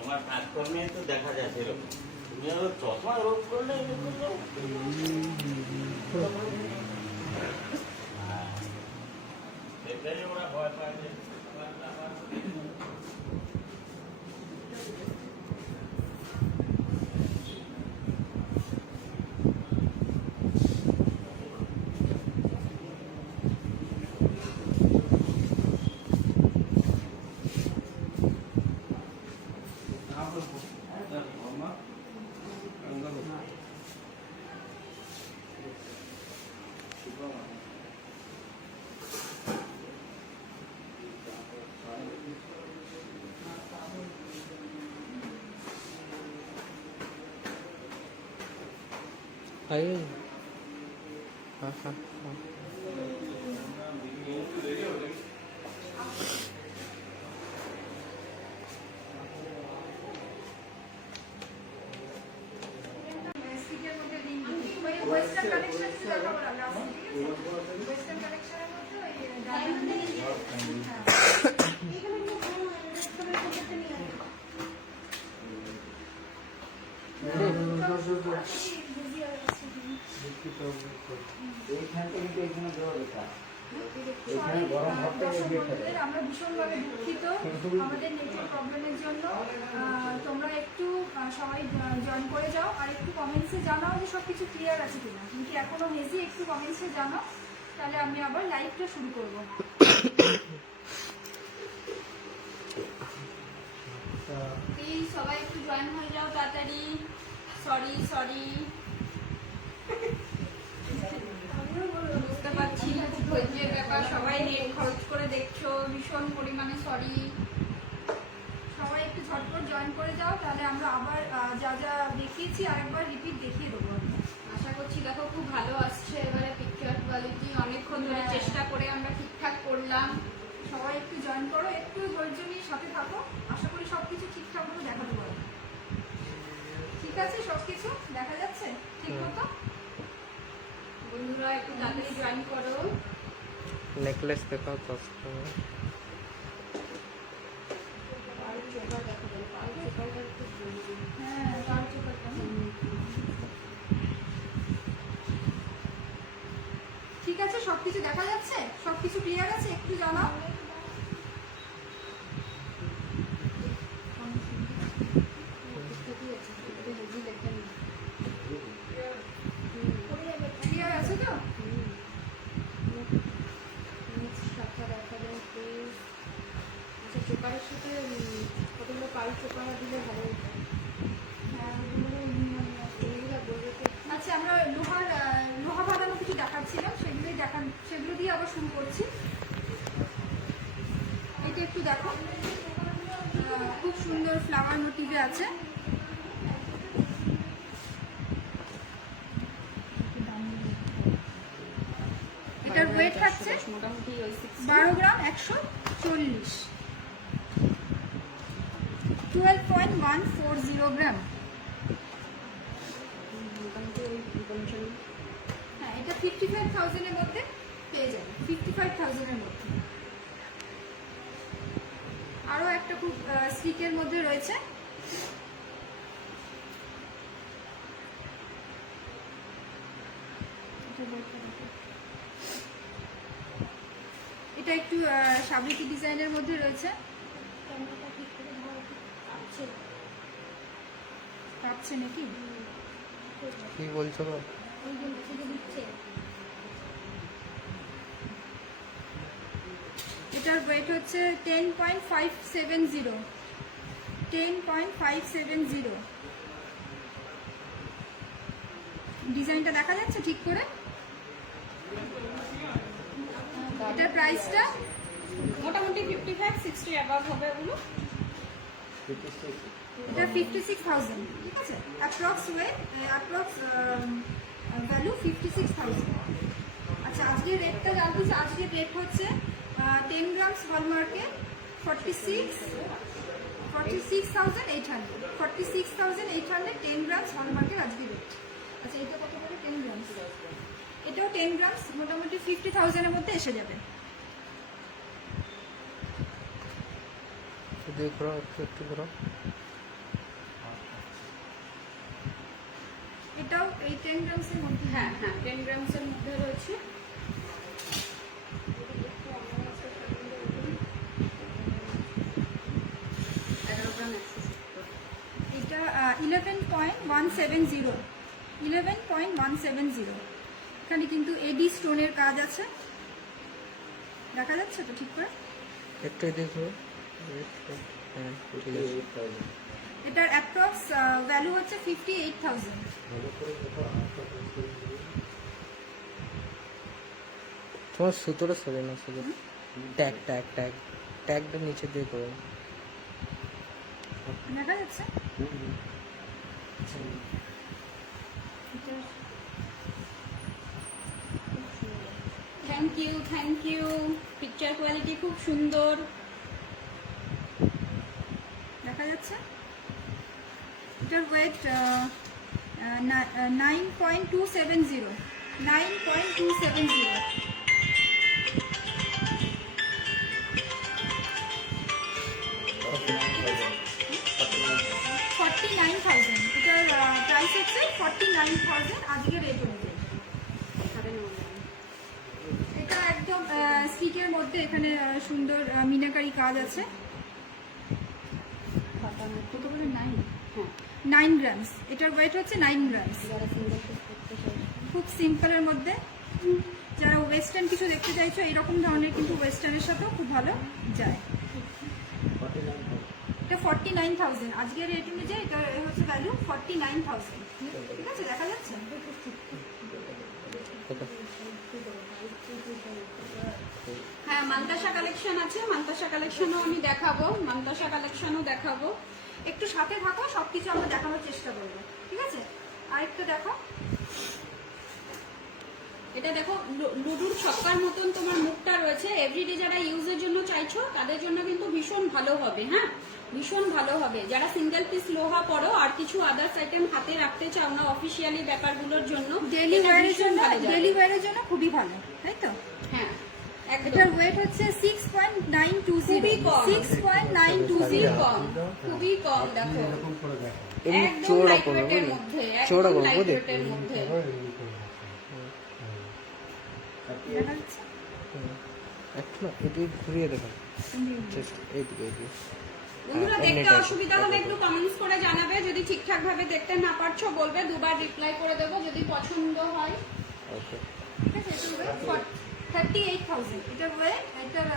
তোমার কাজকর্মে তো দেখা যায় সেরকম। তুমি আবার চশমা রোগ করলে সেটাই ওরা ভয় পায় যে आइए। हाँ हाँ हाँ। ওয়েস্টার্ন কালেকশন দেখাবো আমরা ওয়েস্টার্ন কালেকশনের মধ্যে ওই আমরা ভীষণভাবে দুঃখিত আমাদের নেটের প্রবলেমের জন্য। তোমরা একটু সবাই জয়েন করে যাও আর একটু কমেন্টসে জানাও যে সব কিছু ক্লিয়ার আছে কিনা। তুমি কি এখনো হেজি একটু কমেন্টসে জানাও, তাহলে আমি আবার লাইভটা শুরু করব। প্লিজ সবাই একটু জয়েন হয়ে যাও তাড়াতাড়ি। সরি সরি, বুঝতে পারছি ধৈর্যের ব্যাপার, সবাই নেট খরচ করে দেখছো, ভীষণ পরিমাণে সরি। সবাই একটু ঝটপট জয়েন করে যাও, তাহলে আমরা আবার যা যা দেখিয়েছি আরেকবার রিপিট দেখিয়ে দেবো। আশা করছি দেখো খুব ভালো আসছে এবারে পিকচার কোয়ালিটি। অনেকক্ষণ ধরে চেষ্টা করে আমরা ঠিকঠাক করলাম। সবাই একটু জয়েন করো, একটু ধৈর্য নিয়ে সাথে থাকো, আশা করি সব কিছু ঠিকঠাক মতো দেখাতে পারবো। ঠিক আছে, সব কিছু দেখা যাচ্ছে ঠিক মতো? বন্ধুরা একটু তাড়াতাড়ি জয়েন করো। नेकलेस दिखाओ तो ঠিক আছে, সবকিছু দেখা যাচ্ছে, সবকিছু ক্লিয়ার আছে, একটু জানাও। ক্লিয়ার আছে তো? চোপারের সাথে কতগুলো পাল চোপার দিলে ভালো হতো। আচ্ছা, আমরা লোহা বাঁধানো কিছু দেখাচ্ছিলাম, সেগুলো দিয়ে আবার শুরু করছি। এটা একটু দেখো, খুব সুন্দর ফ্লাওয়ার মোটিভে আছে। এটার ওয়েট থাকছে মোটামুটি 12 গ্রাম 140, 12.140 গ্রাম। হ্যাঁ, এটা 55,000 এর মধ্যে পেয়ে যাবে, 55,000 এর মধ্যে। আরো একটা খুব স্লিকের মধ্যে রয়েছে, এটা একটু সাবরিকি ডিজাইনের মধ্যে রয়েছে। কাঁপছে নাকি? কি বলছো গো? এটার ওয়েট হচ্ছে 10.570, 10.570। ডিজাইনটা দেখা যাচ্ছে ঠিক করে? এটার প্রাইসটা মোটামুটি 55-60 অ্যাবাভ হবে ওগুলো। এটা 56,000, ঠিক আছে? Approx value 56,000। আচ্ছা, আজকের রেটটা জানতে চাই। আজকের রেট হচ্ছে 10 গ্রামস হলমার্কে 46,800, 10 গ্রামস হলমার্কের আজকের রেট। আচ্ছা, এটা কত করে 10 গ্রামস? এটাও 10 গ্রামস, মোটামুটি 50,000 এর মধ্যে এসে যাবে। देख रहा हूँ, একটু এটাও এই 10 গ্রামসের মধ্যে। হ্যাঁ হ্যাঁ 10 গ্রামসের মধ্যে রয়েছে। এটা 11.170 11.170। এখানে কিন্তু এডি স্টোনের কাজ আছে, দেখা যাচ্ছে তো ঠিক করে? একটু দেখো। হ্যাঁ ঠিক আছে। এটার অ্যাপ্রক্স ভ্যালু হচ্ছে 58,000। তোমার সুতোটা সরে না, শুধু ট্যাগ ট্যাগ ট্যাগ ট্যাগটা নিচে দিয়ে করো। দেখা যাচ্ছে? Thank you. পিকচার কোয়ালিটি খুব সুন্দর। দেখা যাচ্ছে? এটার ওয়েট 9.270 9.270। ওকে 49,000। এটার প্রাইস হচ্ছে 49,000 আজকের রেট অনুযায়ী। এটা একদম স্টিকের মধ্যে, এখানে সুন্দর মিনাকারি কাজ আছে। কত বলে? 9 গ্রামস। এটার ওয়েট হচ্ছে 9 গ্রামস। খুব সিম্পলের মধ্যে, যারা ওয়েস্টার্ন কিছু দেখতে চাইছো এইরকম ধরনের, কিন্তু ওয়েস্টার্নের সাথেও খুব ভালো যায়। এটা 49,000 আজকের রেট অনুযায়ী। এটা হচ্ছে ভ্যালু 49,000। ঠিক আছে, দেখা যাচ্ছে? হ্যাঁ মান্তাসা কালেকশন আছে, মান্তাসা কালেকশনও আমি দেখাবো, মান্তাসা কালেকশনও দেখাবো। একটু সাথে থাকো, সবকিছু আমরা দেখানোর চেষ্টা করবো। ঠিক আছে, আরেকটা দেখো। এটা দেখো লুডুর ছক্কার মতন তোমার মুখটা রয়েছে। এভরিডে যারা ইউজের জন্য চাইছো তাদের জন্য কিন্তু ভীষণ ভালো হবে। হ্যাঁ ভীষণ ভালো হবে। যারা সিঙ্গেল পিস লোহা পরো আর কিছু আদার্স আইটেম হাতে রাখতে চাও না অফিসিয়ালি ব্যাপারগুলোর জন্য, ডেলি ওয়্যারের জন্য খুবই ভালো, তাই তো? হ্যাঁ এটার ওয়েট হচ্ছে 6.920। খুবই কম, খুবই কম। দেখো এমনি একদম চৌড়া লাইট করবো, ওয়েটের বুঝলি? মধ্যে, চৌড়া একদম করবো, লাইট বুঝলি? ওয়েটের মধ্যে। দেখা যাচ্ছে? একটু এদিকে ঘুরিয়ে দেখো, জাস্ট এইদিকে এইদিকে। বন্ধুরা দেখতে এমনিটাই। অসুবিধা হলে একটু কমেন্টস করে জানাবে। যদি ঠিকঠাক ভাবে দেখতে না পারছো বলবে, দুবার রিপ্লাই করে দেবো যদি পছন্দ হয়। ওকে ঠিক আছে, এটার ওয়েট 38,000। এটার ওয়েট, এটার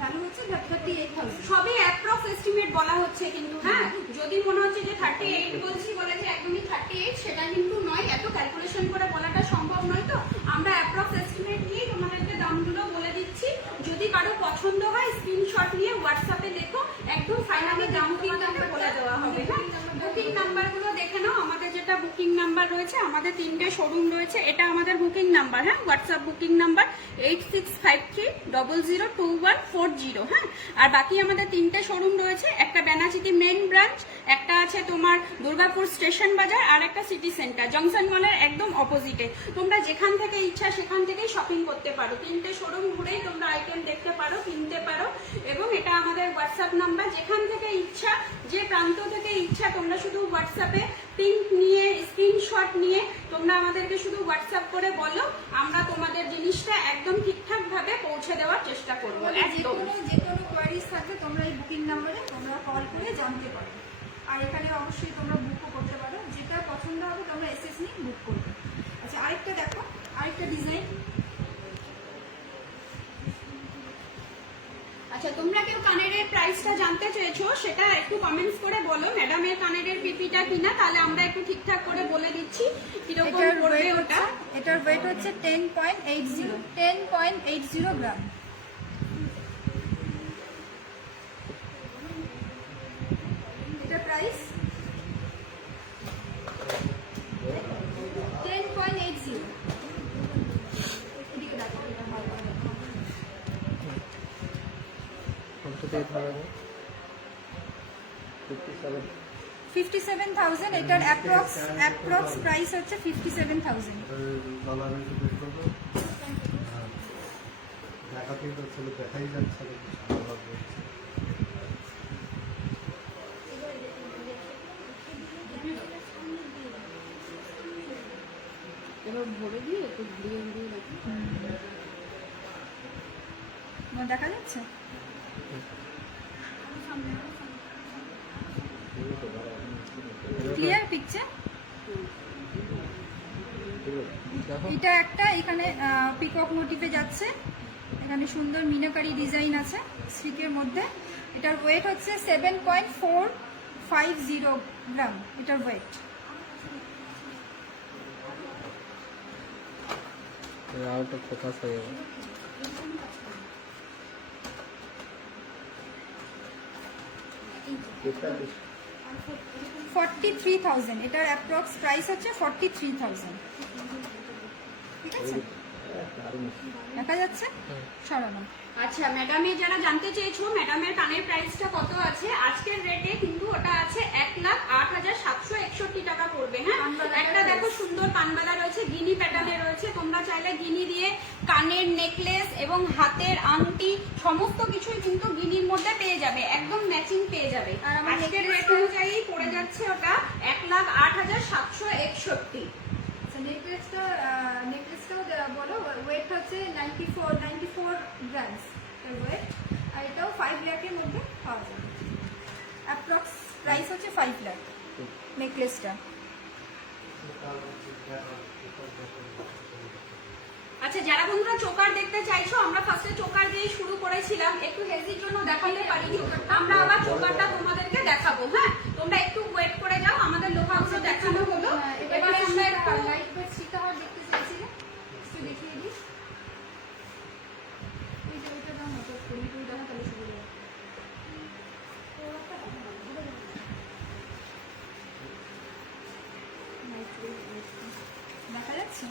ভ্যালু হচ্ছে 38,000। সবই অ্যাপ্রক্স এস্টিমেট বলা হচ্ছে কিন্তু। হ্যাঁ যদি মনে হচ্ছে যে 38 বলছি বলে যে একদমই 38 সেটা কিন্তু নয়। এত ক্যালকুলেশন করে বলাটা সম্ভব নয়, তো আমরা অ্যাপ্রক্স এস্টিমেট নিয়ে তোমাদেরকে দামগুলো বলে দিচ্ছি। যদি কারো পছন্দ হয় স্ক্রিনশট নিয়ে হোয়াটসঅ্যাপে দেখো, একদম ফাইনালি দাম তোমাদেরকে বলে দেওয়া হবে। হ্যাঁ বুকিং নাম্বারগুলো দেখে নাও। আমাদের যেটা বুকিং নাম্বার রয়েছে, আমাদের 3টে শোরুম রয়েছে, এটা আমাদের বুকিং নাম্বার। হ্যাঁ হোয়াটসঅ্যাপ বুকিং নাম্বার 8653002140। হ্যাঁ আর বাকি আমাদের 3টে শোরুম রয়েছে, একটা বেনাচিতি মেন ব্রাঞ্চ, একটা আছে তোমার দুর্গাপুর স্টেশন বাজার, আর একটা সিটি সেন্টার জংশন মলের একদম অপোজিটে। তোমরা যেখান থেকে ইচ্ছা সেখান থেকেই শপিং করতে পারো। 3টে শোরুম ঘুরেই তোমরা আইটেম দেখতে পারো, কিনতে পারো। এবং এটা আমাদের হোয়াটসঅ্যাপ নাম্বার, যেখান থেকে ইচ্ছা, যে প্রান্ত থেকে ইচ্ছা, তোমরা শুধু হোয়াটসঅ্যাপে পিক নিয়ে স্ক্রিনশট নিয়ে তোমরা আমাদেরকে শুধু হোয়াটসঅ্যাপ করে বলো, আমরা তোমাদের জিনিসটা একদম ঠিকঠাক ভাবে পৌঁছে দেওয়ার চেষ্টা করবো। যে কোনো কোয়ারিজ থাকলে তোমরা এই বুকিং নাম্বারে তোমরা কল করে জানতে পারো। আর এখানে অবশ্যই তোমরা বুকও করতে পারো, যেটা পছন্দ হবে তোমরা এসএস নিয়ে বুক করবে। আচ্ছা আরেকটা দেখো, আরেকটা ডিজাইন। আচ্ছা তোমরা কেউ কানের প্রাইসটা জানতে চেয়েছো, সেটা একটু কমেন্টস করে বলো ম্যাডামের কানের পিপিটা কিনা, তাহলে আমরা একটু ঠিকঠাক করে বলে দিচ্ছি কিরকম পড়বে ওটা। এটার ওয়েট হচ্ছে 10.80 গ্রাম। এটা প্রাইস 10.80। এদিকে দেখো, এটা ভালো ভালো। 57,000। এটার অ্যাপ্রক্স প্রাইস হচ্ছে 57,000। দেখাতেই তো ছিল, দেখাই যাচ্ছে না কিছু ভালো লাগবে। দেখা যাচ্ছে? Clear picture? দেখো এটা একটা এখানে পিকক মোটিভে যাচ্ছে, এখানে সুন্দর মিনাকারি ডিজাইন আছে স্টিকের মধ্যে। এটার ওয়েট হচ্ছে 7.450 গ্রাম এটার ওয়েট। আউট অফ ফোকাস হয়ে যাবে। 43,000, এটার অ্যাপ্রক্স প্রাইস হচ্ছে 43,000। ঠিক আছে, দেখা যাচ্ছে সরানো। আচ্ছা ম্যাডামের যারা জানতে চেয়েছো ম্যাডামের কানের প্রাইসটা কত আছে, আজকের রেটে কিন্তু ওটা আছে 1,08,761 টাকা পড়বে। হ্যাঁ, একটা দেখো সুন্দর কানবালা রয়েছে, গিনি প্যাটার্নে রয়েছে। তোমরা চাইলে গিনি দিয়ে কানের নেকলেস এবং হাতের আংটি সমস্ত কিছুই কিন্তু গিনির মধ্যে পেয়ে যাবে, একদম ম্যাচিং পেয়ে যাবে। আর আমার আজকের রেট অনুযায়ী পড়ে যাচ্ছে ওটা 1,08,761। নেকলেসটাও বলো, ওয়েট হচ্ছে 94 গ্রামস ওয়েট, আর এটাও 5 লাখের মধ্যে পাওয়া যাবে। অ্যাপ্রক্স প্রাইস হচ্ছে 5 লাখ নেকলেসটা। আচ্ছা যারা বন্ধুরা চোকার দেখতে চাইছো, আমরা ফার্স্টে চোকার দিয়ে শুরু করেছিলাম, একটু হেজির জন্য দেখাতে পারি চোকারটা, আমরা আবার চোকারটা তোমাদেরকে দেখাবো। হ্যাঁ, তোমরা একটু ওয়েট করে যাও, আমাদের লোহাগুলো দেখানো হলো। এবার আমরা একটু লাইট ওয়েট সীতাহার দেখতে চাইছিলে, একটু দেখিয়ে দিই। ওইটা দাও না, তো দেখা তাহলে সুবিধা হবে। দেখা যাচ্ছে?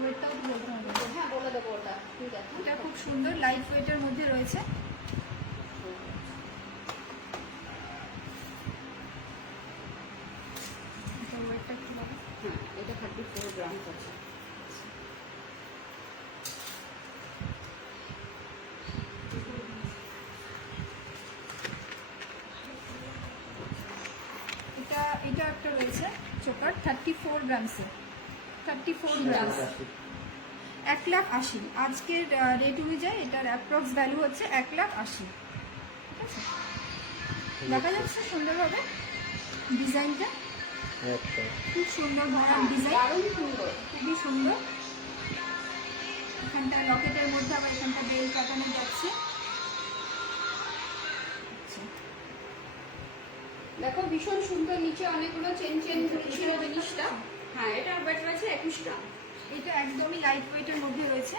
ওয়েটটাও বলতে হবে। হ্যাঁ বলে দেবো ওটা, ঠিক আছে। এটা খুব সুন্দর লাইট ওয়েটের মধ্যে রয়েছে। এটা ওয়েটটা কি হবে? হ্যাঁ, এটা 34 গ্রাম আছে। এটা একটা রয়েছে চোকার 34 গ্রামসে, 34 গ্রামস, 1,80,000। আজকের রেট অনুযায়ী এটার অ্যাপ্রক্স ভ্যালু হচ্ছে 1,80,000। ঠিক আছে, দেখা যাচ্ছে সুন্দরভাবে ডিজাইনটা, খুব সুন্দর ভরার ডিজাইন, দারুণ সুন্দর। খুবই সুন্দর। এখানটা লকেটের মধ্যে আবার এখানটা বেল কাটানো যাচ্ছে। দেখো ভীষণ সুন্দর, নিচে অনেকগুলো চেন ঝুলছিল জিনিসটা। হ্যাঁ, এটার ওয়েট রয়েছে 21 গ্রাম। এটা একদমই লাইট ওয়েটের মধ্যে রয়েছে,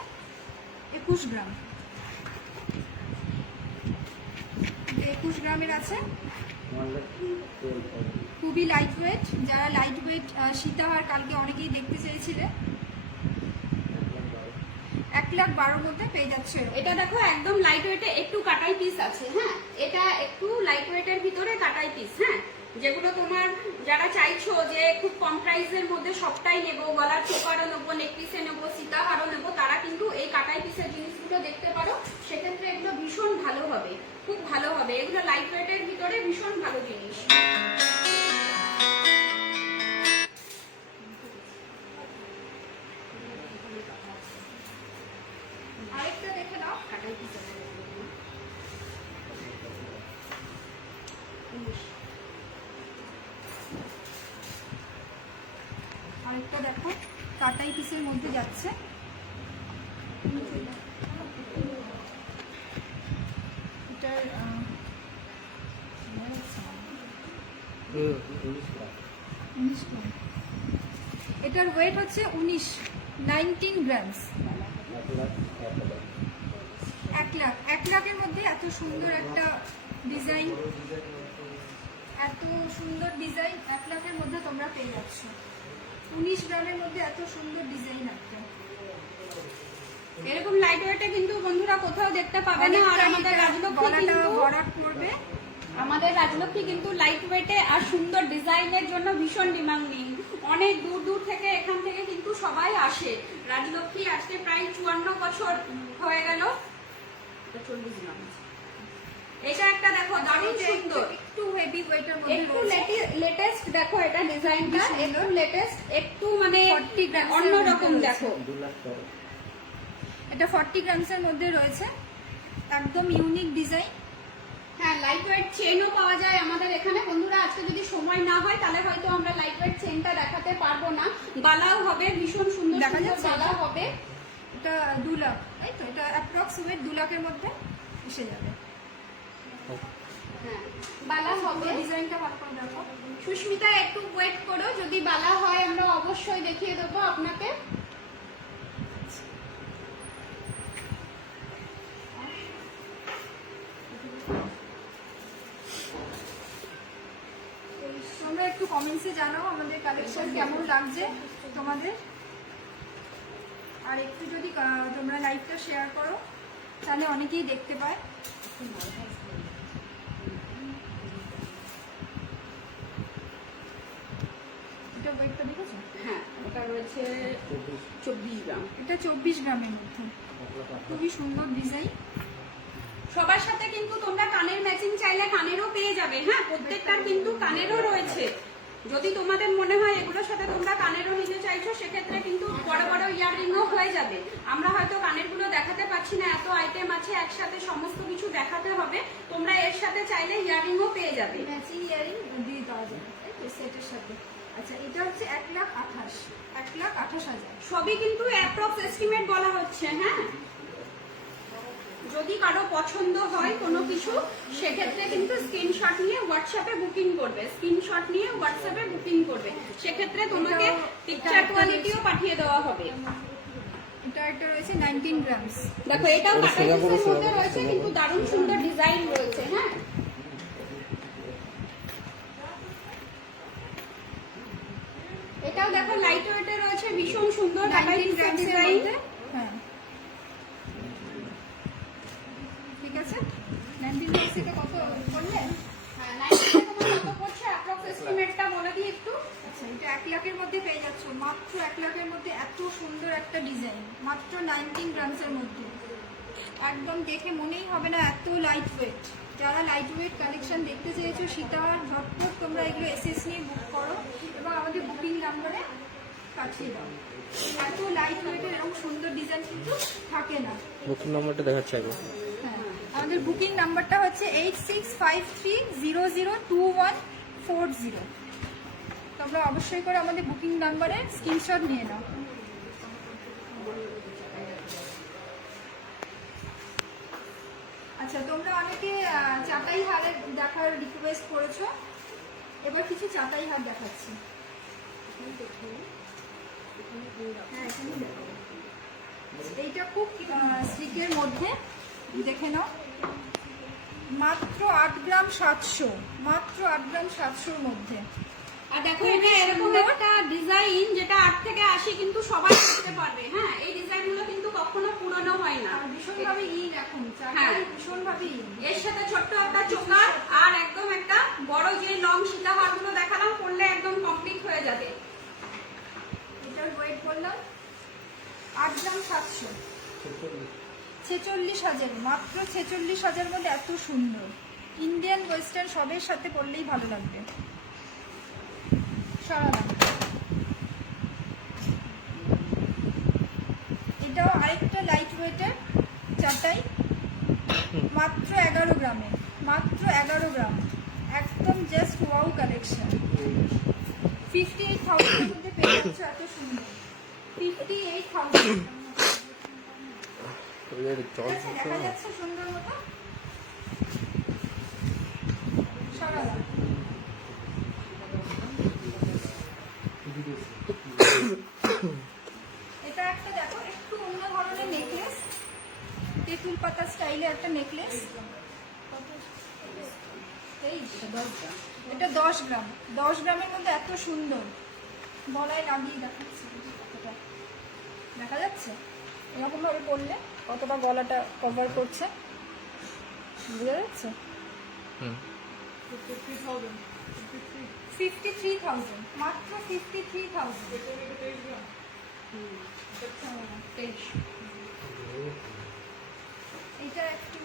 21 গ্রাম। 21 গ্রামের আছে, খুবই লাইট ওয়েট। যারা লাইট ওয়েট সীতাহার কালকে অনেকেই দেখতে চেয়েছিলে, 1,12,000 মধ্যে পেয়ে যাচ্ছে। এটা দেখো একদম লাইট ওয়েটে, একটু কাটাই পিস আছে। হ্যাঁ, এটা একটু লাইট ওয়েটের ভিতরে কাটাই পিস। হ্যাঁ, যেগুলো তোমার যারা চাইছো যে খুব কম প্রাইসের মধ্যে সবটাই নেবো, গলার চোকারও নেবো, নেকপিসে নেবো, সীতাহারও নেবো, তারা কিন্তু এই কাটাই পিসের জিনিসগুলো দেখতে পারো। সেক্ষেত্রে এগুলো ভীষণ ভালো হবে, খুব ভালো হবে। এগুলো লাইট ওয়েটের ভিতরে ভীষণ ভালো জিনিস। আরেকটা দেখে নাও, কাটাই পিস আছে। আরেকটা দেখো কাটাই পিসের মধ্যে যাচ্ছে। এটার 19 গ্রাম। এটার ওয়েট হচ্ছে 19 গ্রামস। 1 লাখের মধ্যে এত সুন্দর একটা ডিজাইন, এত সুন্দর ডিজাইন 1 লাখের মধ্যে তোমরা পেয়ে যাচ্ছ। 19 গ্রামের মধ্যে এত সুন্দর ডিজাইন একটা, এরকম লাইট ওয়েটে কিন্তু বন্ধুরা কোথাও দেখতে পাবে না। আর আমাদের রাজলক্ষ্মী কিন্তু ভরাট করবে, আমাদের রাজলক্ষ্মী কিন্তু লাইট ওয়েটে আর সুন্দর ডিজাইনের জন্য ভীষণ ডিমান্ডিং। অনেক দূর দূর থেকে এখান থেকে কিন্তু সবাই আসে। রাজলক্ষ্মী আজকে প্রায় 54 বছর হয়ে গেল। 40 গ্রাম, এটা একটা দেখো দারুণ সুন্দর, একটু হেভি ওয়েটের মধ্যে একটু রয়েছে। লেটেস্ট দেখো এটা ডিজাইনটা, একটু লেটেস্ট, একটু মানে 40 grams এর অন্যরকম মধ্যে দেখো। এটা 40 গ্রামসের মধ্যে রয়েছে, একদম ইউনিক ডিজাইন। হ্যাঁ, লাইট ওয়েট চেনও পাওয়া যায় আমাদের এখানে। বন্ধুরা আজকে যদি সময় না হয় তাহলে হয়তো আমরা লাইট ওয়েট চেনটা দেখাতে পারবো না। বালাও হবে, ভীষণ সুন্দর দেখা সুন্দর যাচ্ছে বালা এটা? হবে। এটা 2 লাখ, তাই তো? এটা অ্যাপ্রক্স ওয়েট 2 লাখের মধ্যে এসে যাবে। হ্যাঁ, বালা হবে। ডিজাইনটা ভালো করে দেখো। সুস্মিতা একটু ওয়েট করো, যদি বালা হয় আমরা অবশ্যই দেখিয়ে দেবো আপনাকে। তোমরা একটু কমেন্টসে জানাও আমাদের কালেকশন কেমন লাগছে তোমাদের, আর একটু যদি তোমরা লাইভটা শেয়ার করো তাহলে অনেকেই দেখতে পায়। এটা ওয়েটটা দেখেছো? হ্যাঁ, এটা রয়েছে 24 গ্রাম। এটা 24 গ্রামের মধ্যে, খুবই সুন্দর ডিজাইন। সবার সাথে কিন্তু তোমরা কানের ম্যাচিং চাইলে কানেরও পেয়ে যাবে। হ্যাঁ, প্রত্যেকটার কিন্তু কানেরও রয়েছে। যদি তোমাদের মনে হয় এগুলোর সাথে তোমরা কানেরও নিতে চাইছো, সেক্ষেত্রে কিন্তু বড় বড় ইয়াররিংও হয়ে যাবে। আমরা হয়তো কানেরগুলো দেখাতে পারছি না, এত আইটেম আছে একসাথে, সমস্ত কিছু দেখাতে হবে। তোমরা এর সাথে চাইলে ইয়াররিংও পেয়ে যাবে। ম্যাচিং ইয়ারিং দিয়ে দেওয়া যায় সেটের সাথে। আচ্ছা, এটা হচ্ছে 1,28,000। সবই কিন্তু অ্যাপ্রক্স এস্টিমেট বলা হচ্ছে। হ্যাঁ, যদি কারো পছন্দ হয় কোনো কিছু, সেক্ষেত্রে কিন্তু স্ক্রিনশট নিয়ে হোয়াটসঅ্যাপে বুকিং করবে, স্ক্রিনশট নিয়ে হোয়াটসঅ্যাপে বুকিং করবে। সেক্ষেত্রে তোমাকে পিকচার কোয়ালিটিও পাঠিয়ে দেওয়া হবে। এটা একটা রয়েছে 19 গ্রামস। দেখো এটাও কাটা পিসের মধ্যে রয়েছে, কিন্তু দারুণ সুন্দর ডিজাইন রয়েছে। হ্যাঁ, এটাও দেখো লাইট ওয়েটে রয়েছে, ভীষণ সুন্দর 19 গ্রামসের ডিজাইন। মধ্যে। হ্যাঁ, ঠিক আছে। 19 গ্রামস এটা কত করলে? হ্যাঁ, লাইট ওয়েটে তোমার কত পড়ছে অ্যাপ্রক্স এস্টিমেটটা বলে দিই একটু। আচ্ছা, এটা 1 লাখের মধ্যে পেয়ে যাচ্ছ, মাত্র 1 লাখের মধ্যে। এত সুন্দর একটা ডিজাইন, মাত্র 19 গ্রামসের মধ্যে। একদম দেখে মনেই হবে না এত লাইট ওয়েট। যারা লাইট ওয়েট কালেকশন দেখতে চেয়েছো, সীতাহার ঝটপট তোমরা এগুলো এসএস নিয়ে বুক করো এবং আমাদের বুকিং নাম্বারে পাঠিয়ে দাও। এত লাইট ওয়েটের এরকম সুন্দর ডিজাইন কিন্তু থাকে না। বুকিং নম্বরটা দেখাচ্ছে আগে। হ্যাঁ, আমাদের বুকিং নাম্বারটা হচ্ছে 8653002140। তোমরা অবশ্যই করে আমাদের বুকিং নাম্বারে স্ক্রিনশট নিয়ে নাও। আচ্ছা, তোমরা অনেকে চাটাই হারের দেখার রিকোয়েস্ট করেছো, এবার কিছু চাটাই হার দেখাচ্ছি। হ্যাঁ, এখানে দেখো। এইটা খুব স্লিকের মধ্যে, দেখে নাও। মাত্র 8 গ্রাম 700, মাত্র 8 গ্রাম 700-র মধ্যে। আর দেখো এটা এরকম একটা ডিজাইন যেটা 8 থেকে 80 কিন্তু সবাই করতে পারবে। হ্যাঁ, এই ডিজাইনগুলো কিন্তু কখনো পুরনো হয় না। আর ভীষণভাবে ইন, এখন হ্যাঁ। চাটাই ভীষণভাবে ইন। এর সাথে ছোট্ট একটা চোকার আর একদম একটা বড় যে লং সীতাহারগুলো দেখালাম, পরলে একদম কমপ্লিট হয়ে যাবে। এটার ওয়েট বললাম 8 গ্রাম 700, 46,000, মাত্র 46,000 মধ্যে এত সুন্দর ইন্ডিয়ান ওয়েস্টার্ন সবের সাথে পরলেই ভালো লাগবে। সারা এটাও আরেকটা লাইট ওয়েটের চাটাই, মাত্র 11 গ্রামে, মাত্র 11 গ্রাম। একদম জাস্ট ওয়াও কালেকশন। 58,000 এর মধ্যে পেয়ে যাচ্ছ, এত সুন্দর। 58,000। দেখা যাচ্ছে সুন্দর মতো। সারা এটা একটা দেখো, একটু অন্য ধরনের নেকলেস, তেঁতুল পাতা স্টাইলে একটা নেকলেস। এটা 10 গ্রাম, 10 গ্রামের মধ্যে এত সুন্দর। গলায় লাগিয়ে দেখাচ্ছি কতটা দেখা যাচ্ছে, এরকম ভাবে করলে কতটা গলাটা কভার করছে, বুঝা যাচ্ছে। 53,000, মাত্র 53,000। এটা একটু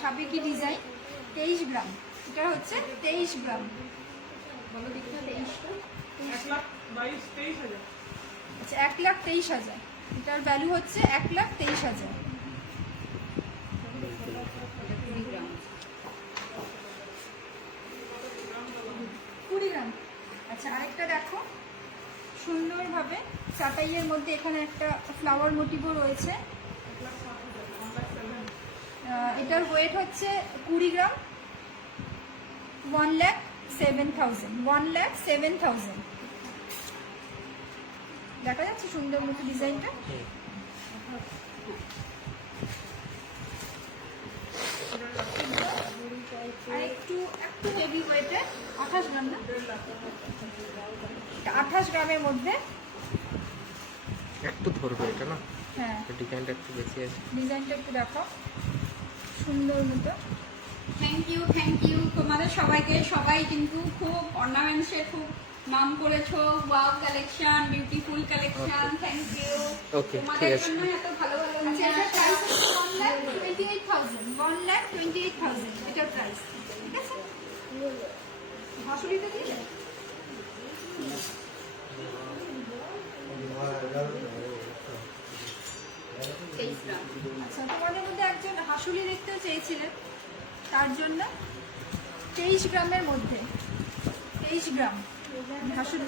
সাবেকি ডিজাইন, 23 গ্রাম। এটা হচ্ছে 23 গ্রাম। বলো দেখতে 23টা। 1,22,23,000। আচ্ছা 1,23,000। এটার ভ্যালু হচ্ছে 1,23,000। 20 গ্রাম। আচ্ছা আরেকটা দেখো, সুন্দরভাবে চাটাইয়ের মধ্যে এখানে একটা ফ্লাওয়ার মোটিভও রয়েছে। এটার ওয়েট হচ্ছে 20 গ্রাম। 1,07,000। 1,07,000। দেখা যাচ্ছে সুন্দর মতো ডিজাইনটা। আর একটু হেভি ওয়েটে, 28 গ্রাম না, 28 গ্রামের মধ্যে। একটু ধরবে এটা না, হ্যাঁ ডিজাইনটা একটু বেশি আছে। ডিজাইনটা একটু দেখো, সুন্দর মতো। থ্যাংক ইউ তোমাদের সবাইকে। সবাই কিন্তু খুব অর্নামেন্টসে খুব নাম করেছো। Wow collection, beautiful collection, thank you. Okay, তোমাদের ঠিক আছে। জন্য এত ভালো ভালো আচ্ছা এটার প্রাইস হচ্ছে 1,28,000। 1,28,000 এটার প্রাইস। ঠিক আছে, হাসুলিটা দিয়ে দাও। আচ্ছা তোমাদের মধ্যে একজন হাসুলি দেখতেও চেয়েছিলেন, তার জন্য 23 গ্রামের মধ্যে, 23 গ্রাম হাসুলি।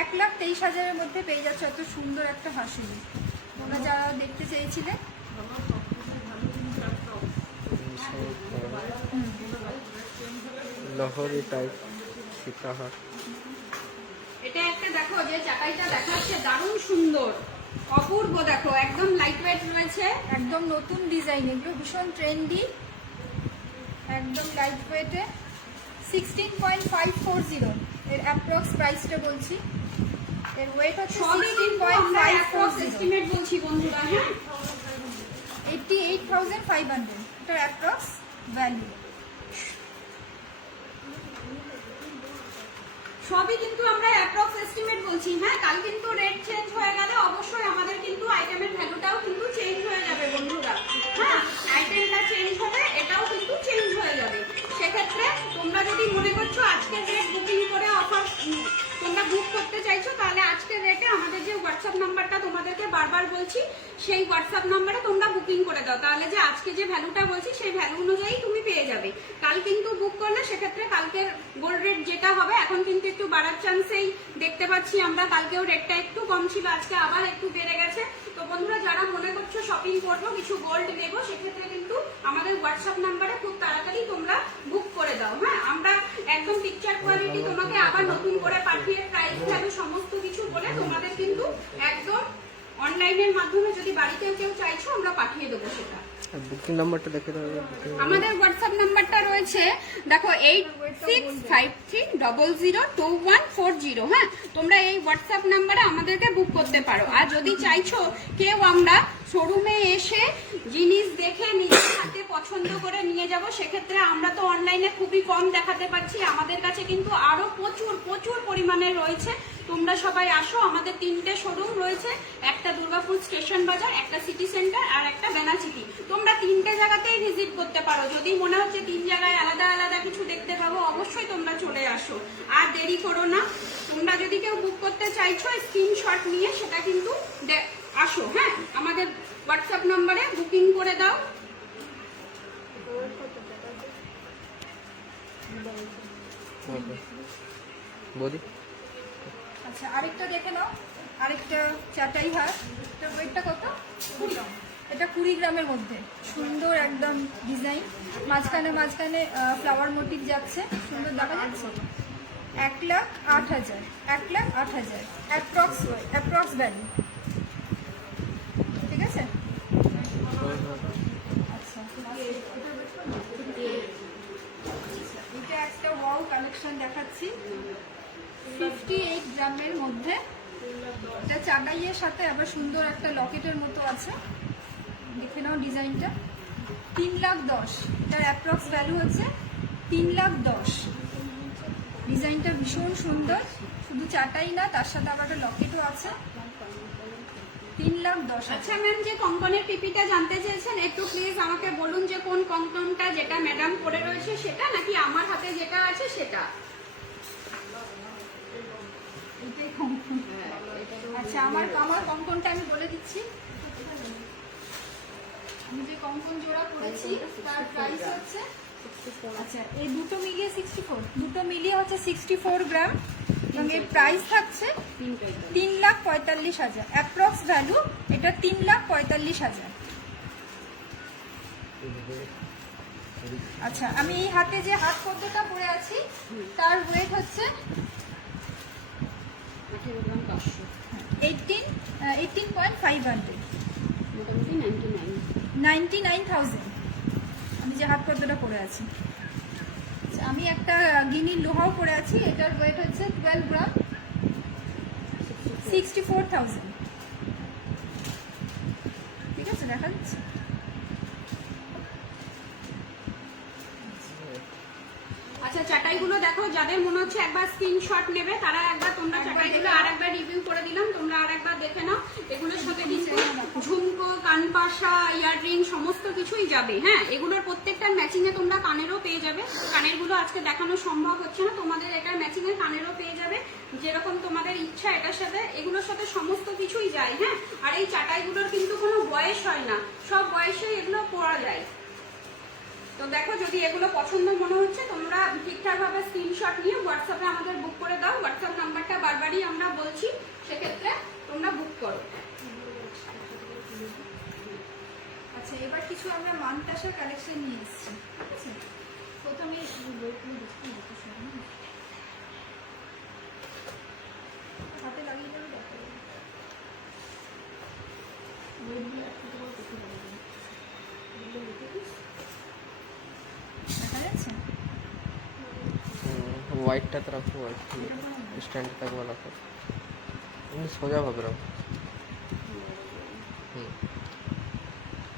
1,23,000 মধ্যে পেয়ে যাচ্ছে এত সুন্দর একটা হাসুলি। তোমরা যারা দেখতে চেয়েছিলেন, লহরি টাইপ সীতাহার। এটা একটা দেখো যে চাটাইটা দেখাচ্ছে, দারুণ সুন্দর, অপূর্ব। দেখো একদম লাইট ওয়েট রয়েছে, একদম নতুন ডিজাইন, এগুলো ভীষণ ট্রেন্ডি, একদম লাইট ওয়েটে। 16.540 এর অ্যাপ্রক্স প্রাইসটা বলছি। এর ওয়েট হচ্ছে সবই কিন্তু আমরা অ্যাপ্রক্স 16.540। এস্টিমেট বলছি বন্ধুরা। হ্যাঁ 88,500 এটার অ্যাপ্রক্স ভ্যালু। সবই কিন্তু আমরা অ্যাপ্রক্স এস্টিমেট বলছি। হ্যাঁ কাল কিন্তু রেট চেঞ্জ হয়ে গেলে অবশ্যই আমাদের কিন্তু আইটেমের ভ্যালুটাও কিন্তু চেঞ্জ হয়ে যাবে বন্ধুরা। হ্যাঁ আইটেমটা চেঞ্জ হবে, এটাও কিন্তু চেঞ্জ হয়ে যাবে। সেক্ষেত্রে তোমরা যদি মনে করছো আজকের রেট বুকিং করে অফার তোমরা বুক করতে চাইছো, তাহলে আজকের রেটে আমাদের যে হোয়াটসঅ্যাপ নাম্বারটা তোমাদেরকে বারবার বলছি, সেই হোয়াটসঅ্যাপ নাম্বারে তোমরা বুকিং করে দাও। তাহলে যে আজকে যে ভ্যালুটা বলছি সেই ভ্যালু অনুযায়ী তুমি পেয়ে যাবে। কাল কিন্তু বুক করলে সেক্ষেত্রে কালকের গোল্ড রেট যেটা হবে, এখন কিন্তু একটু বাড়ার চান্সেই দেখতে পাচ্ছি আমরা। কালকেও রেটটা একটু কম ছিল, আজকে আবার একটু বেড়ে গেছে। তো বন্ধুরা যারা মনে করছো শপিং করবো, কিছু গোল্ড নেবো, সেক্ষেত্রে কিন্তু আমাদের হোয়াটসঅ্যাপ নাম্বারে খুব তাড়াতাড়ি তোমরা বুক করে দাও। হ্যাঁ আমরা একদম পিকচার কোয়ালিটি তোমাকে আবার নতুন করে পাঠিয়ে প্রাইস ভ্যালু সমস্ত কিছু বলে তোমাদের কিন্তু একদম অনলাইনের মাধ্যমে যদি বাড়িতেও কেউ চাইছো আমরা পাঠিয়ে দেবো সেটা। বুকিং নাম্বারটা দেখে দাও। আমাদের হোয়াটসঅ্যাপ নাম্বারটা রয়েছে দেখো 8653002140। হ্যাঁ তোমরা এই হোয়াটসঅ্যাপ নাম্বারে আমাদেরকে বুক করতে পারো। আর যদি চাইছো কেউ আমরা শোরুমে এসে জিনিস দেখে নিজের হাতে পছন্দ করে নিয়ে যাব, সেক্ষেত্রে আমরা তো অনলাইনে খুবই কম দেখাতে পারছি, আমাদের কাছে কিন্তু আরো প্রচুর প্রচুর পরিমাণে রয়েছে। তোমরা সবাই আসো, আমাদের 3টে শোরুম রয়েছে, একটা দুর্গাপুর স্টেশন বাজার, একটা সিটি সেন্টার আর একটা বেনাচিটি। তোমরা 3টে জায়গাতেই ভিজিট করতে পারো। যদি মনে হচ্ছে 3 জায়গায় আলাদা আলাদা কিছু দেখতে পাবো, অবশ্যই তোমরা চলে আসো, আর দেরি করো না। তোমরা যদি কেউ বুক করতে চাইছো স্ক্রিনশট নিয়ে সেটা কিন্তু আসো। হ্যাঁ আমাদের হোয়াটসঅ্যাপ নম্বরে বুকিং করে দাও। বলি আচ্ছা আরেকটা দেখে নাও, আরেকটা চাটাই হার। এটার ওয়েটটা কত? 20 গ্রাম। এটা 20 গ্রামের মধ্যে, সুন্দর একদম ডিজাইন, মাঝখানে মাঝখানে ফ্লাওয়ার মোটিভ যাচ্ছে, সুন্দর দেখা যাচ্ছে। 1,08,000। 1,08,000 অ্যাপ্রক্স ভ্যালু। ঠিক আছে। আচ্ছা এটা একটা ওয়াও কালেকশন দেখাচ্ছি, 58 গ্রামের মধ্যে। এটা চাটাইয়ের সাথে আবার সুন্দর একটা লকেটের মতো আছে, দেখে নাও ডিজাইনটা। 3,10,000 এটার অ্যাপ্রক্স ভ্যালু হচ্ছে 3,10,000। ডিজাইনটা ভীষণ সুন্দর, শুধু চাটাই না, তার সাথে আবার একটা লকেটও আছে। 3,10,000। আচ্ছা ম্যাম, যে কঙ্কনের পিপিটা জানতে চেয়েছেন, একটু প্লিজ আমাকে বলুন যে কোন কঙ্কনটা, যেটা ম্যাডাম পরে রয়েছে সেটা নাকি আমার হাতে যেটা আছে সেটা? এটাই কঙ্কন। আচ্ছা, আমার কঙ্কনটা আমি বলে দিচ্ছি। আমি যে কঙ্কন জোড়া করেছি তার প্রাইস হচ্ছে, আচ্ছা এই দুটো মিলিয়ে 64, দুটো মিলিয়ে হচ্ছে 64 গ্রাম এবং এর প্রাইস থাকছে 3,45,000। অ্যাপ্রক্স ভ্যালু এটা 3,45,000। আচ্ছা, আমি এই হাতে যে হাত পদ্মটা পরে আছি তার ওয়েট হচ্ছে 18.500, মোটামুটি 99,000। আমি যে হাত পদ্মটা পরে আছি। আচ্ছা, আমি একটা গিনির লোহাও পরে আছি, এটার ওয়েট হচ্ছে 12 গ্রাম, 64,000। ঠিক আছে, দেখা যাচ্ছে? আচ্ছা, চাটাইগুলো দেখো, যাদের মনে হচ্ছে একবার স্ক্রিনশট নেবে তারা একবার, তোমরা চাটাইগুলো আর একবার রিভিউ করে দিলাম, তোমরা আর একবার দেখে নাও। এগুলোর সাথে কিন্তু ঝুমকো, কানপাশা, ইয়াররিং সমস্ত কিছুই যাবে। হ্যাঁ, এগুলোর প্রত্যেকটার ম্যাচিং এ তোমরা কানেরও পেয়ে যাবে। কানেরগুলো আজকে দেখানো সম্ভব হচ্ছে না, তোমাদের এটার ম্যাচিং এ কানেরও পেয়ে যাবে, যেরকম তোমাদের ইচ্ছা এটার সাথে। এগুলোর সাথে সমস্ত কিছুই যায়। হ্যাঁ, আর এই চাটাইগুলোর কিন্তু কোনো বয়স হয় না, সব বয়সে এগুলো পরা যায়। তো দেখো, যদি এগুলো পছন্দ মনে হচ্ছে তোমরা ঠিকঠাক ভাবে স্ক্রিনশট নিয়ে হোয়াটসঅ্যাপে আমাদের বুক করে দাও। হোয়াটসঅ্যাপ নাম্বারটা বারবারই আমরা বলছি, সেক্ষেত্রে তোমরা বুক করো। আচ্ছা, এবার কিছু আমরা মানতাসার কালেকশন নিয়ে এসেছি। ঠিক আছে, প্রথমে হাতে লাগিয়ে দেবো, দেখা যাচ্ছে? হোয়াইটটাতে রাখো, হোয়াইট স্ট্যান্ডে থাকবে রাখো, এমনি সোজাভাবে রাখো।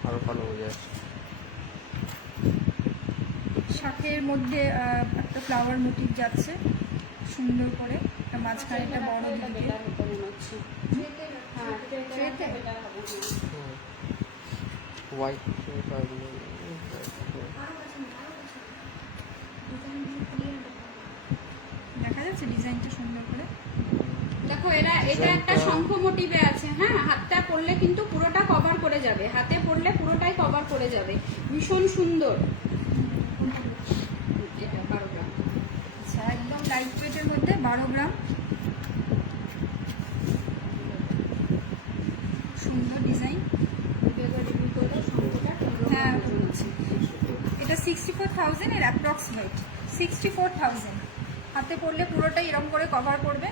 আরো ভালো বোঝা যাচ্ছে। শাকের মধ্যে একটা ফ্লাওয়ার মোটিভ যাচ্ছে সুন্দর করে, একটা মাঝখানে একটা বড় দিয়ে। হোয়াইট দেখা যাচ্ছে ডিজাইনটা সুন্দর করে। দেখো, এটা একটা শঙ্খ মোটিভে আছে। হ্যাঁ, হাতটা পরলে কিন্তু পুরোটা কভার করে যাবে, হাতে পরলে পুরোটাই কভার করে যাবে, ভীষণ সুন্দর। এটা 12 গ্রাম। আচ্ছা, একদম লাইট ওয়েটের মধ্যে 12 গ্রাম, সুন্দর ডিজাইন। হ্যাঁ, এটা 64,000 এর অ্যাপ্রক্স ওয়েট, 64,000। হাতে পরলে পুরোটাই এরকম করে কভার করবে।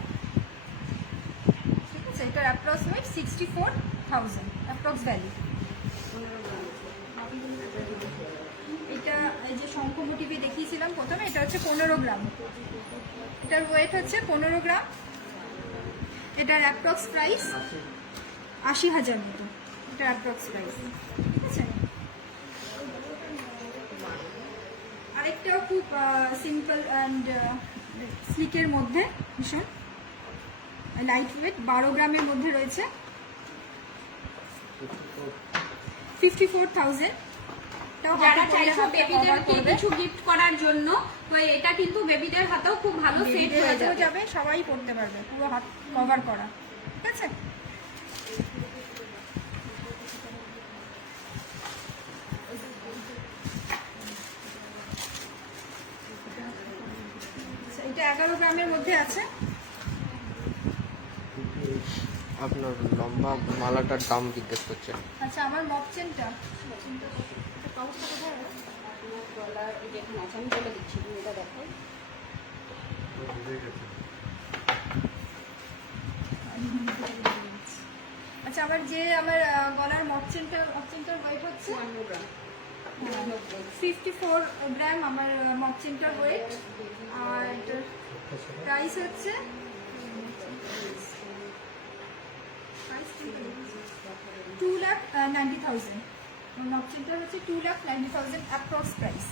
ঠিক আছে, এটার অ্যাপ্রক্স ওয়েট 64,000 অ্যাপ্রক্স ভ্যালু। এটা এই যে শঙ্খ মোটিভে দেখিয়েছিলাম প্রথমে, এটা হচ্ছে 15 গ্রাম। এটার ওয়েট হচ্ছে 15 গ্রাম। এটার অ্যাপ্রক্স প্রাইস 80,000 মতো, এটার অ্যাপ্রক্স প্রাইস। ঠিক আছে, আরেকটাও খুব সিম্পল অ্যান্ড স্লিকের মধ্যে, ভীষণ লাইট ওয়েট, 12 গ্রামের মধ্যে রয়েছে, 54,000। যারা চাইছো বেবিদেরকে কিছু গিফট করার জন্য, তো এটা কিন্তু বেবিদের হাতেও খুব ভালো সেট হয়ে যাবে, সবাই পড়তে পারবে, পুরো হাত কভার করা। ঠিক আছে, এটা 11 গ্রামের মধ্যে আছে। আপনার লম্বা মালাটার দাম জিজ্ঞেস করছে। আচ্ছা, আমার মক চেনটা আমি বলে দিচ্ছি, তুমি এটা দেখো। আচ্ছা, আমার গলার মক চেনটার ওয়েট হচ্ছে 54 গ্রাম আমার মক চেনটার ওয়েট। আর এটার প্রাইস হচ্ছে 2,90,000। মক চেনটার হচ্ছে 2,90,000 অ্যাপ্রক্স প্রাইস।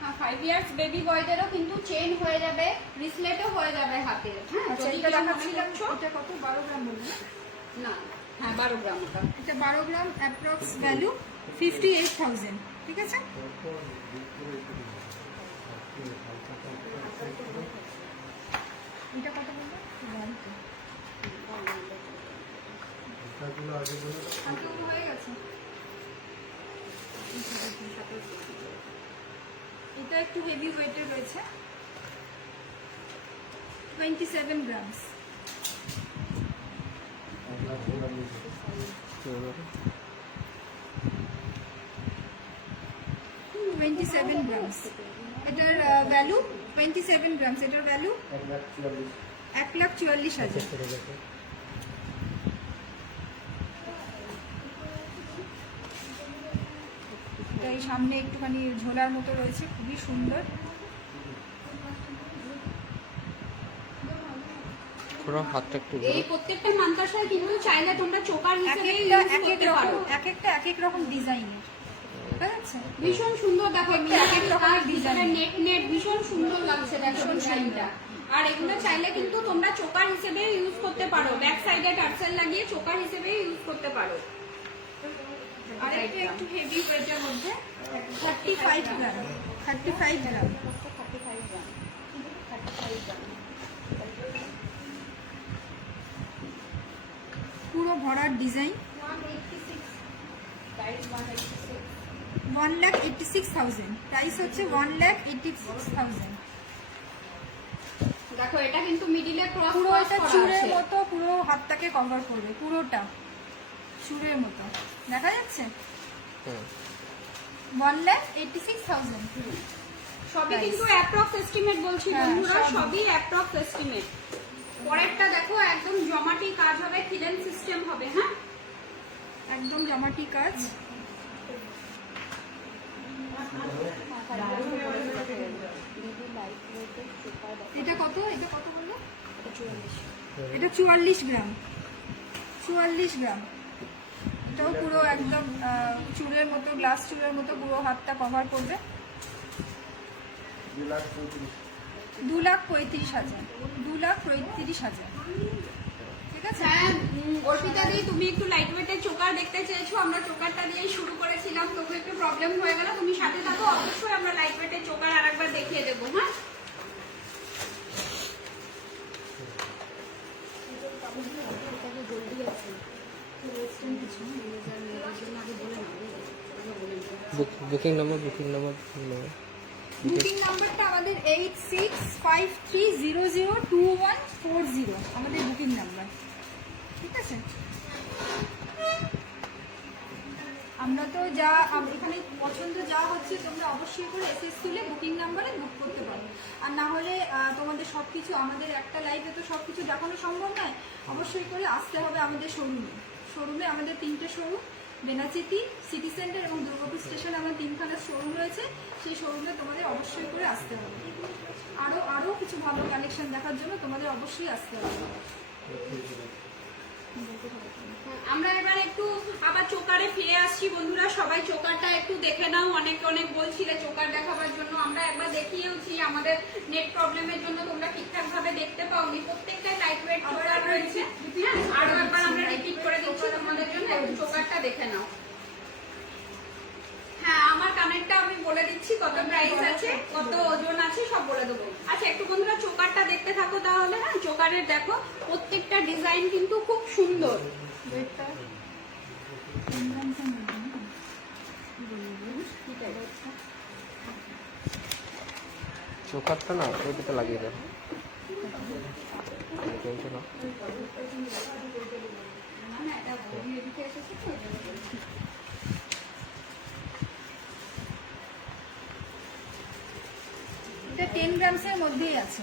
হ্যাঁ, 5 ইয়ার্স বেবি বয়দেরও কিন্তু চেন হয়ে যাবে, রিসলেটও হয়ে যাবে হাতের। হ্যাঁ, আচ্ছা, যদি এটা কিছু মনে দেখাচ্ছিলাম, করছো। এটা কত? 12 গ্রাম বলুন। না, হ্যাঁ 12 গ্রাম ওটা। এটা 12 গ্রাম, অ্যাপ্রক্স ভ্যালু 58,000। ঠিক আছে, এটা কত বলবো? এটাগুলো আগে বলে দাও। আজকে হয়ে গেছে। এটা একটু হেভি ওয়েটের রয়েছে, 27 গ্রামস। 27 গ্রামস, এটার ভ্যালু 27 গ্রামস, এটার ভ্যালু 1,44,000। এই সামনে একটুখানি ঝোলার মতো রয়েছে, খুবই সুন্দর। পুরো হাতটা একটু এই প্রত্যেকটা মান্তাসায় কিন্তু চাইলে তোমরা চোকার হিসেবে এক এক রকম, এক একটা এক এক রকম ডিজাইনের, ঠিক আছে? ভীষণ সুন্দর। দেখো এক এক রকম ডিজাইন, নেট নেট ভীষণ সুন্দর লাগছে দেখো ডিজাইনটা। আর এগুলো চাইলে কিন্তু তোমরা চোকার হিসেবে ইউজ করতে পারো, ব্যাক সাইডে টার্সেল লাগিয়ে চোকার হিসেবে ইউজ করতে পারো। আর একটু হেভি ওয়েটের মধ্যে 35 গ্রাম, 35 গ্রাম। পুরো ভরার ডিজাইন, 1,86,000। প্রাইস হচ্ছে 1,86,000। দেখো এটা কিন্তু মিডিলে ক্রস পুরো ক্রস এটা করা চুড়ের আছে। মতো, পুরো হাতটাকে কভার করবে, পুরোটা চুড়ের মতো দেখা যাচ্ছে। 1,86,000। সবই Price. কিন্তু অ্যাপ্রক্স এস্টিমেট বলছি হ্যাঁ, বন্ধুরা, সবই। সবই অ্যাপ্রক্স এস্টিমেট। পরেরটা দেখো একদম জমাটি কাজ হবে, ফিলেন সিস্টেম হবে। হ্যাঁ, একদম জমাটি কাজ। এটা কত? এটা কত বললো? এটা 44 গ্রাম, 44 গ্রাম। এটাও পুরো একদম চুলের মতো, গ্লাস চুলের মতো পুরো হাতটা কভার করবে। 2,35,000, 2,35,000। ঠিক আছে। হ্যাঁ অর্পিতা দি, তুমি একটু লাইট ওয়েটের চোকার দেখতে চেয়েছো, আমরা চোকারটা দিয়েই শুরু করেছিলাম, তবু একটু প্রবলেম হয়ে গেল। তুমি সাথে থাকো, অবশ্যই আমরা লাইট ওয়েটের চোকার আরেকবার দেখিয়ে দেবো। হ্যাঁ, বুকিং নাম্বার বুকিং নাম্বারটা আমাদের 8653002140, আমাদের বুকিং নাম্বার। ঠিক আছে, আমরা তো যা এখানে পছন্দ যা হচ্ছে, তোমরা অবশ্যই করে এসএস তুলে বুকিং নাম্বারে বুক করতে পারো। আর না হলে তোমাদের সব কিছু, আমাদের একটা লাইভে তো সব কিছু দেখানো সম্ভব নয়, অবশ্যই করে আসতে হবে আমাদের শোরুমে। আমাদের 3টে শোরুম, বেনাচিতি, সিটি সেন্টার এবং দুর্গাপুর স্টেশন, আমার 3খানা শোরুম রয়েছে। সেই শোরুমে তোমাদের অবশ্যই করে আসতে হবে। আরও কিছু ভালো কালেকশন দেখার জন্য তোমাদের অবশ্যই আসতে হবে। আমরা এবার একটু আবার চোকারে ফিরে আসছি বন্ধুরা। সবাই চোকারটা একটু দেখে নাও, অনেক বলছিলে চোকার দেখাবার জন্য। আমরা একবার দেখিয়েওছি, আমাদের নেট প্রবলেমের জন্য তোমরা ঠিকঠাক ভাবে দেখতে পাওনি। প্রত্যেকটাই লাইট ওয়েট চোকার রয়েছে। আরো একবার আমরা রিপিট করে দিচ্ছি তোমাদের জন্য, একটু চোকারটা দেখে নাও। হ্যাঁ, আমার কানেরটা আমি বলে দিচ্ছি কত প্রাইস আছে, কত ওজন আছে, সব বলে দেবো। আচ্ছা, একটু বন্ধুরা চোকারটা দেখতে থাকো তাহলে। হ্যাঁ, চোকারের দেখো প্রত্যেকটা ডিজাইন কিন্তু খুব সুন্দর। চোখারটা না ওইটাতে লাগিয়ে দেয়। এটা 10 গ্রামসের মধ্যেই আছে,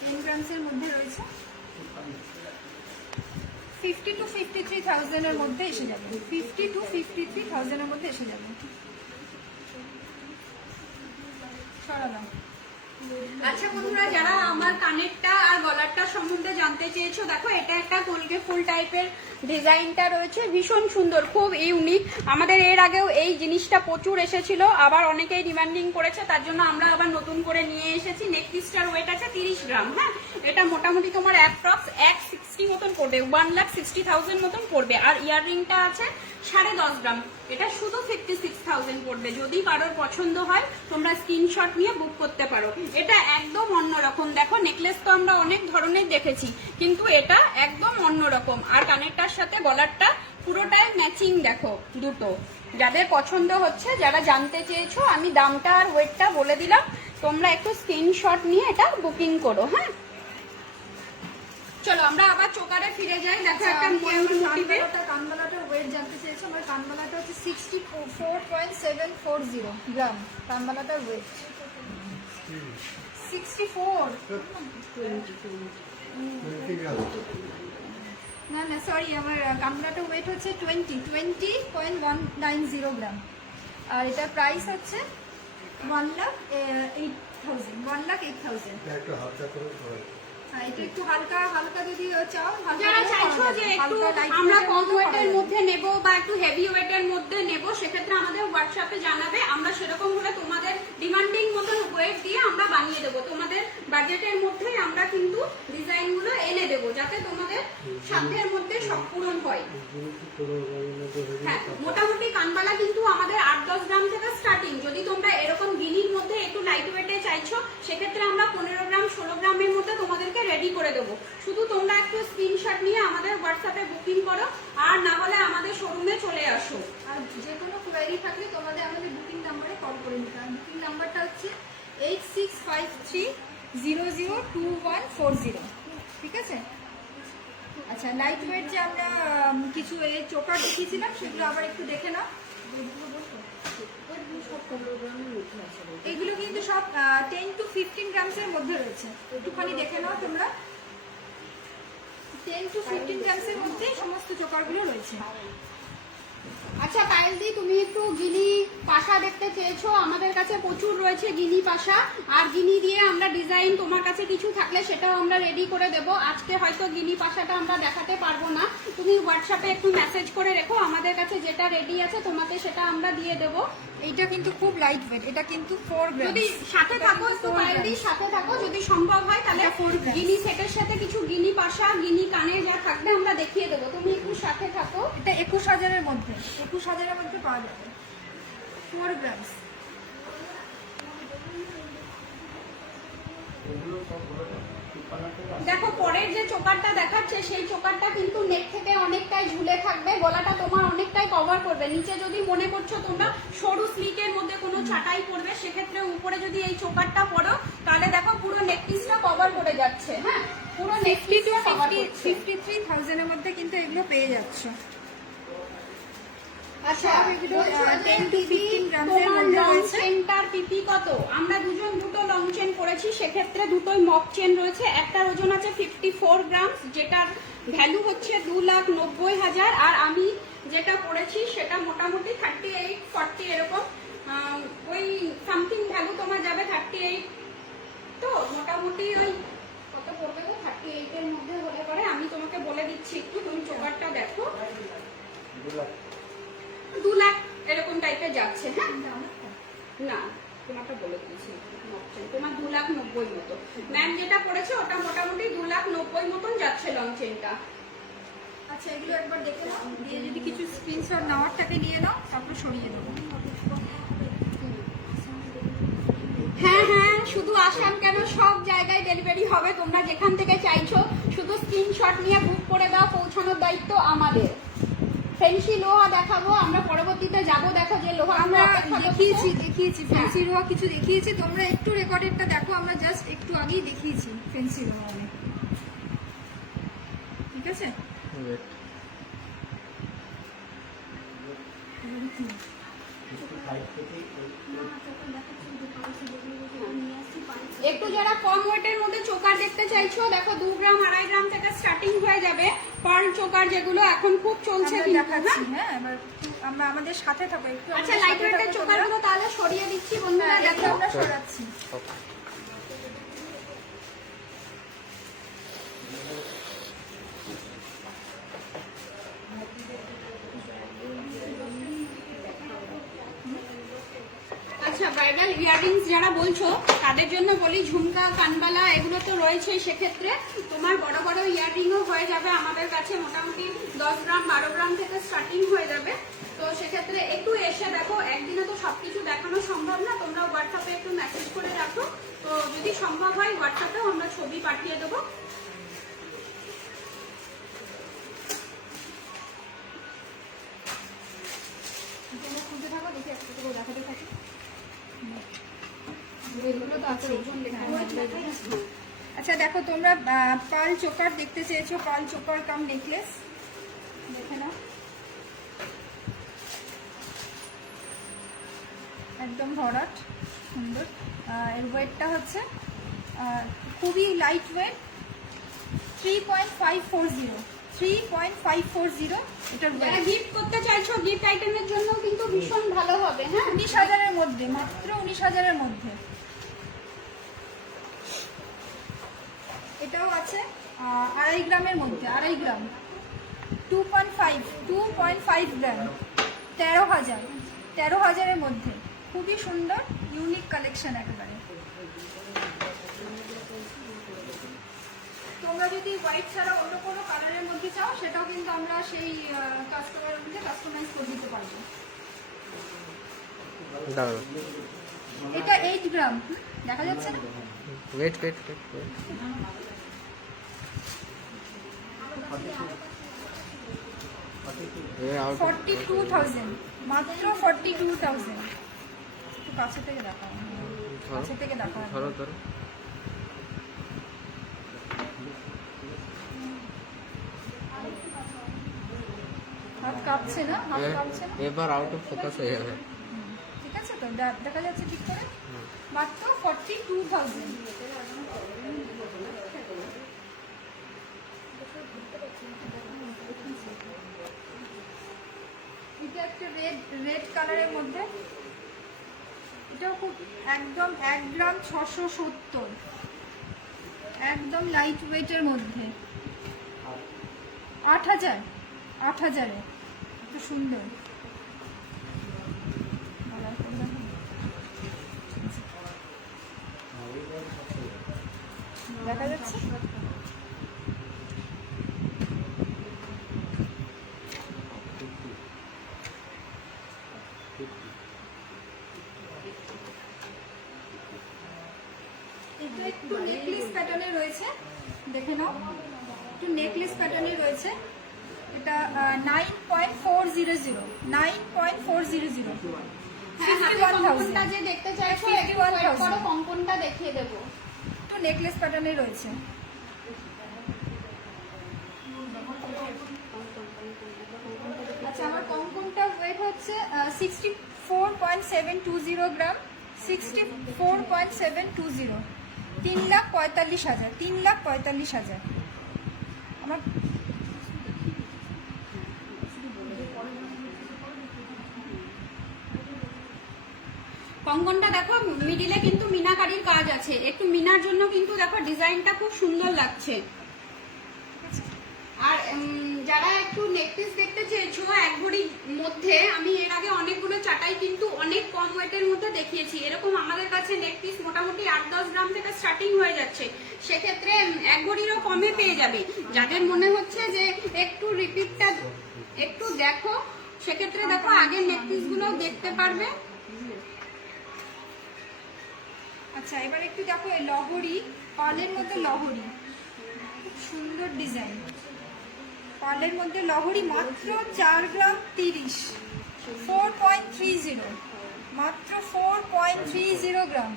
10 গ্রামসের মধ্যে রয়েছে। 50 to 53,000 এর মধ্যে এসে যাবে, 50 to 53,000 এর মধ্যে এসে যাবে। সরালাম। আচ্ছা বন্ধুরা, যারা আমার কানেরটা আর গলারটা সম্বন্ধে জানতে চেয়েছো, দেখো এটা একটা কলকে ফুল টাইপের ডিজাইনটা রয়েছে, ভীষণ সুন্দর, খুব ইউনিক। আমাদের এর আগেও এই জিনিসটা প্রচুর এসেছিল, আবার অনেকেই ডিমান্ডিং করেছে, তার জন্য আমরা আবার নতুন করে নিয়ে এসেছি। নেক পিসটার ওয়েট আছে 30 গ্রাম। হ্যাঁ, এটা মোটামুটি তোমার অ্যাপ্রক্স 160 মতন পড়বে, 1,60,000 মতন পড়বে। আর ইয়াররিংটা আছে 10.5 গ্রাম, এটা শুধু 56,000 পড়বে। যদি কারোর পছন্দ হয় তোমরা স্ক্রিনশট নিয়ে বুক করতে পারো। এটা একদম অন্যরকম, দেখো নেকলেস তো আমরা অনেক ধরনের দেখেছি, কিন্তু এটা একদম অন্যরকম। আর কানেরটার সাথে গলারটা পুরোটাই ম্যাচিং, দেখো দুটো। যাদের পছন্দ হচ্ছে, যারা জানতে চেয়েছো, আমি দামটা আর ওয়েটটা বলে দিলাম, তোমরা একটু স্ক্রিনশট নিয়ে এটা বুকিং করো। হ্যাঁ, চলো আমরা আবার চোকারে ফিরে যাই। দেখো একটা কানবালাটার ওয়েট জানতে চেয়েছো। আমার কানবালাটা হচ্ছে 64.740 গ্রাম। কানবালাটার ওয়েট 64। 20 গ্রাম। না না, সরি, আমার কানবালাটার ওয়েট হচ্ছে 20.190 গ্রাম। আর এটার প্রাইস হচ্ছে 1,08,000। 1,08,000। এটা একটু হালকা করে ধরো। হ্যাঁ, এটা একটু হালকা হালকা যদি চাও, যারা চাইছো যে একটু আমরা কম ওয়েটের মধ্যে নেব বা একটু হেভি ওয়েটের মধ্যে নেব, সেক্ষেত্রে আমাদের হোয়াটসঅ্যাপে জানাবে। আমরা সেরকম হলে তোমাদের ডিমান্ডিং মতন ওয়েট দিয়ে আমরা বানিয়ে দেবো। তোমাদের বাজেটের মধ্যেই আমরা কিন্তু ডিজাইনগুলো এনে দেবো, যাতে তোমাদের সাধ্যের মধ্যে সব পূরণ হয়। হ্যাঁ, মোটামুটি কানবালা কিন্তু আমাদের 8-10 গ্রাম থেকে স্টার্টিং। যদি তোমরা এরকম গিনির মধ্যে একটু লাইট ওয়েটে চাইছো, সেক্ষেত্রে আমরা 15 গ্রাম 16 গ্রামের মধ্যে তোমাদেরকে রেডি করে দেবো। শুধু তোমরা একটু স্ক্রিনশট নিয়ে আমাদের হোয়াটসঅ্যাপে বুকিং করো, আর না হলে আমাদের শোরুমে চলে আসো। আর যে কোনো কোয়ারি থাকলে তোমাদের আমাদের বুকিং নাম্বারে কল করে নিতে হবে। বুকিং নাম্বারটা হচ্ছে 8653002140। ঠিক আছে? আচ্ছা, লাইট ওয়েট যে আমরা কিছু এই চোকার দেখিয়েছিলাম, সেগুলো আবার একটু দেখে নাও। এগুলো কিন্তু সব 10 to 15 গ্রামসের মধ্যে রয়েছে, একটুখানি দেখে নাও তোমরা। 10 to 15 গ্রামসের মধ্যে সমস্ত চোকারগুলো রয়েছে। আচ্ছা পায়েলদি, তুমি একটু গিনি পাশা দেখতে চেয়েছো, আমাদের কাছে প্রচুর রয়েছে গিনি পাশা। আর গিনি দিয়ে আমরা ডিজাইন, তোমার কাছে কিছু থাকলে সেটাও আমরা রেডি করে দেব। আজকে হয়তো গিনি পাশাটা আমরা দেখাতে পারবো না, তুমি হোয়াটসঅ্যাপে একটু মেসেজ করে রেখো, আমাদের কাছে যেটা রেডি আছে তোমাকে সেটা আমরা দিয়ে দেবো। এইটা কিন্তু খুব লাইট ওয়েট, এটা কিন্তু 4 গ্রাম। যদি সাথে থাকো, একটু পায়েলদি সাথে থাকো, যদি সম্ভব হয় তাহলে গিনি সেটের সাথে কিছু গিনি পাশা, গিনি কানে যা থাকবে আমরা দেখিয়ে দেবো, তুমি একটু সাথে থাকো। এটা 21,000-এর মধ্যে, 21,000-এর মধ্যে পাওয়া যাবে, 4 গ্রাম। দেখো পরের যে চোকারটা দেখাচ্ছে, সেই চোকারটা কিন্তু নেক থেকে অনেকটাই ঝুলে থাকবে, গলাটা তোমার অনেকটাই কভার করবে। নিচে যদি মনে করছো তোমরা সরু স্লিকের মধ্যে কোনো ছাটাই পড়বে, সেক্ষেত্রে উপরে যদি এই চোকারটা পরো, তাহলে দেখো পুরো নেক পিসটা কভার করে যাচ্ছে। হ্যাঁ, পুরো নেক পিসটা কভার করছে। 53,000-এর মধ্যে কিন্তু এগুলো পেয়ে যাচ্ছ। আচ্ছা, এগুলো 10 to 15 গ্রামের মধ্যে লং রয়েছে। চেনটার পিপি কত? আমরা দুটো লং চেন পরেছি, সেক্ষেত্রে দুটোই মক চেন রয়েছে। একটার ওজন আছে 54 গ্রাম, যেটার ভ্যালু হচ্ছে 2,90,000। আর আমি যেটা পরেছি সেটা মোটামুটি 38-40 এরকম, ওই সামথিং ভ্যালু তোমার যাবে 38। তো মোটামুটি ওই কত পড়বে গো, 38-এর মধ্যে হলে পরে আমি তোমাকে বলে দিচ্ছি একটু, তুমি চোকারটা দেখো, 2 লাখ এরকম টাইপের যাচ্ছে। হ্যাঁ, না তোমারটা বলে দিচ্ছি, তোমার 2,90,000 মতো। ম্যাম যেটা পড়েছে ওটা মোটামুটি 2,90,000 মতন যাচ্ছে লং চেনটা। আচ্ছা, এগুলো একবার দেখে নাও, দিয়ে যদি কিছু স্ক্রিনশট নেওয়ার থাকে নিয়ে নাও, তারপর সরিয়ে দেবো। হ্যাঁ হ্যাঁ, শুধু আসাম কেন, সব জায়গায় ডেলিভারি হবে, তোমরা যেখান থেকে চাইছো শুধু স্ক্রিনশট নিয়ে বুক করে দাও, পৌঁছানোর দায়িত্ব আমাদের। ফেন্সি লোহা দেখাবো আমরা পরবর্তীতে যাবো, দেখো যে লোহা আমরা দেখিয়েছি ফেন্সি রোয়া কিছু দেখিয়েছি, তোমরা একটু রেকর্ডেডটা দেখো, আমরা জাস্ট একটু আগেই দেখিয়েছি ফেন্সি রোয়া। ঠিক আছে, একটু যারা কম ওয়েটের মধ্যে চোকার দেখতে চাইছো, দেখো 2 গ্রাম 2.5 গ্রাম থেকে স্টার্টিং হয়ে যাবে পার্ল চোকার, যেগুলো এখন খুব চলছে দেখাচ্ছি। হ্যাঁ, এবার আমরা আমাদের সাথে থাকো একটু। আচ্ছা, লাইট ওয়েটের চোকারগুলো তাহলে সরিয়ে দিচ্ছি বন্ধুরা, দেখো আমরা সরাচ্ছি। ব্রাইডাল ইয়াররিংস যারা বলছো তাদের জন্য বলি, ঝুমকা কানবালা এগুলো তো রয়েছে, সেক্ষেত্রে তোমার বড় বড় ইয়াররিংও হয়ে যাবে আমাদের কাছে, মোটামুটি 10 গ্রাম 12 গ্রাম থেকে স্টার্টিং হয়ে যাবে। তো সেক্ষেত্রে একটু এসে দেখো, একদিনে তো সবকিছু দেখানো সম্ভব না, তোমরা হোয়াটসঅ্যাপে একটু মেসেজ করে রাখো, তো যদি সম্ভব হয় হোয়াটসঅ্যাপেও আমরা ছবি পাঠিয়ে দেবো। তোমরা খুঁজে থাকো, দেখি একটা করে দেখাতে থাকি। এগুলো তো আছে। আচ্ছা দেখো, তোমরা পাল চোকার দেখতে চেয়েছো, পাল চোকার কাম নেকলেস, দেখে নাও একদম ভরাট সুন্দর। এর ওয়েটটা হচ্ছে খুবই লাইট ওয়েট, 3.540 এটার যারা ওয়েট। গিফট করতে চাইছো, গিফট আইটেমের জন্য কিন্তু ভীষণ ভালো হবে। হ্যাঁ, 19,000-এর মধ্যে, মাত্র 19,000-এর মধ্যে। এটাও আছে 2.5 গ্রামের মধ্যে, 2.5 গ্রাম, 2.5 গ্রাম, 13,000-এর মধ্যে। খুবই সুন্দর ইউনিক কালেকশন একেবারে। তোমরা যদি হোয়াইট ছাড়া অন্য কোনো কালারের মধ্যে চাও, সেটাও কিন্তু আমরা সেই কাস্টমারের মধ্যে কাস্টমাইজ করে দিতে পারবো। দাঁড়াও, এটা 8 গ্রাম, দেখা যাচ্ছে না? ওয়েট 42,000, মাত্র 42,000। একটু কাছে থেকে দেখাও, কাছে থেকে দেখাও। ধরো হাত কাঁপছে না? হাত কাঁপছে না? এবার আউট অফ ফোকাস হয়ে যাবে। ঠিক আছে তো, দেখা যাচ্ছে ঠিক করে? মাত্র 42,000। এটা একটা রেড কালারের মধ্যে, এটাও খুব একদম 1 গ্রাম 670, একদম লাইট ওয়েটের মধ্যে। 8,000-এ, এত সুন্দর। দেখা যাচ্ছে? এটা একটু নেকলেস প্যাটার্নে রয়েছে, দেখে নাও, একটু নেকলেস প্যাটার্নে রয়েছে। এটা 9.400, 9.400, হ্যাঁ, হাতে 51,000। কঙ্কনটা যে দেখতে চাইছো, একটু 51,000 wait করো, কঙ্কনটা দেখিয়ে দেবো। একটু নেকলেস প্যাটার্নে রয়েছে। আচ্ছা, আমার কঙ্কনটা ওয়েট হচ্ছে 64.720 গ্রাম, 64.720, 3,45,000, 3,45,000। আমার কঙ্কনটা দেখো, মিডিলে কিন্তু মিনাকারির কাজ আছে, একটু মিনার জন্য কিন্তু দেখো ডিজাইনটা খুব সুন্দর লাগছে। আর যারা একটু নেকপিস দেখতে চেয়েছো এক ভরির মধ্যে, আমি এর আগে অনেকগুলো চাটাই কিন্তু অনেক কম ওয়েটের মধ্যে দেখিয়েছি। এরকম আমাদের কাছে নেকপিস মোটামুটি 8-10 গ্রাম থেকে স্টার্টিং হয়ে যাচ্ছে, সেক্ষেত্রে এক ভরিরও কমে পেয়ে যাবে। যাদের মনে হচ্ছে যে একটু রিপিটটা একটু দেখো, সেক্ষেত্রে দেখো আগের নেকপিস গুলো দেখতে পারবে। আচ্ছা, এবার একটু দেখো, এই লহরি, পালের মধ্যে লহরি, খুব সুন্দর ডিজাইন। পালের মধ্যে লহরি, মাত্র 4 গ্রাম 30, 4.30, মাত্র 4.30 গ্রাম।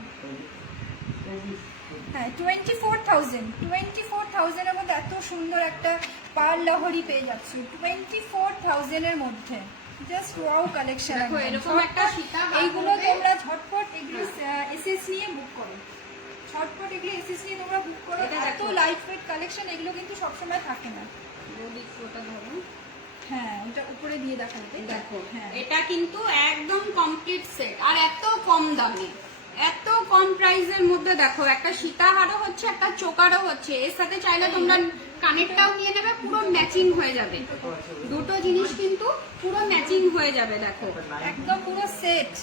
হ্যাঁ, 24,000-এর মধ্যে এত সুন্দর একটা পাল লহরি পেয়ে যাচ্ছি 24,000-এর মধ্যে। Just wow collection. দেখো এরকম একটা সীতা, এইগুলো তোমরা ঝটপট এগুলো এসএস নিয়ে বুক করো, ঝটপট এগুলো এসএস নিয়ে তোমরা বুক করো। এত লাইট ওয়েট কালেকশন, এগুলো কিন্তু সবসময় থাকে না। হ্যাঁ, এটা উপরে দিয়ে দেখাবে, দেখো হ্যাঁ, এটা কিন্তু একদম কমপ্লিট সেট, আর এত কম দামে, এত কম প্রাইসের মধ্যে। দেখো একটা সীতাহারও হচ্ছে, একটা চোকারও হচ্ছে, এর সাথে চাইলে তোমরা কানেরটাও নিয়ে নেবে, পুরো ম্যাচিং হয়ে যাবে। দুটো জিনিস কিন্তু পুরো ম্যাচিং হয়ে যাবে। দেখো একদম পুরো সেট।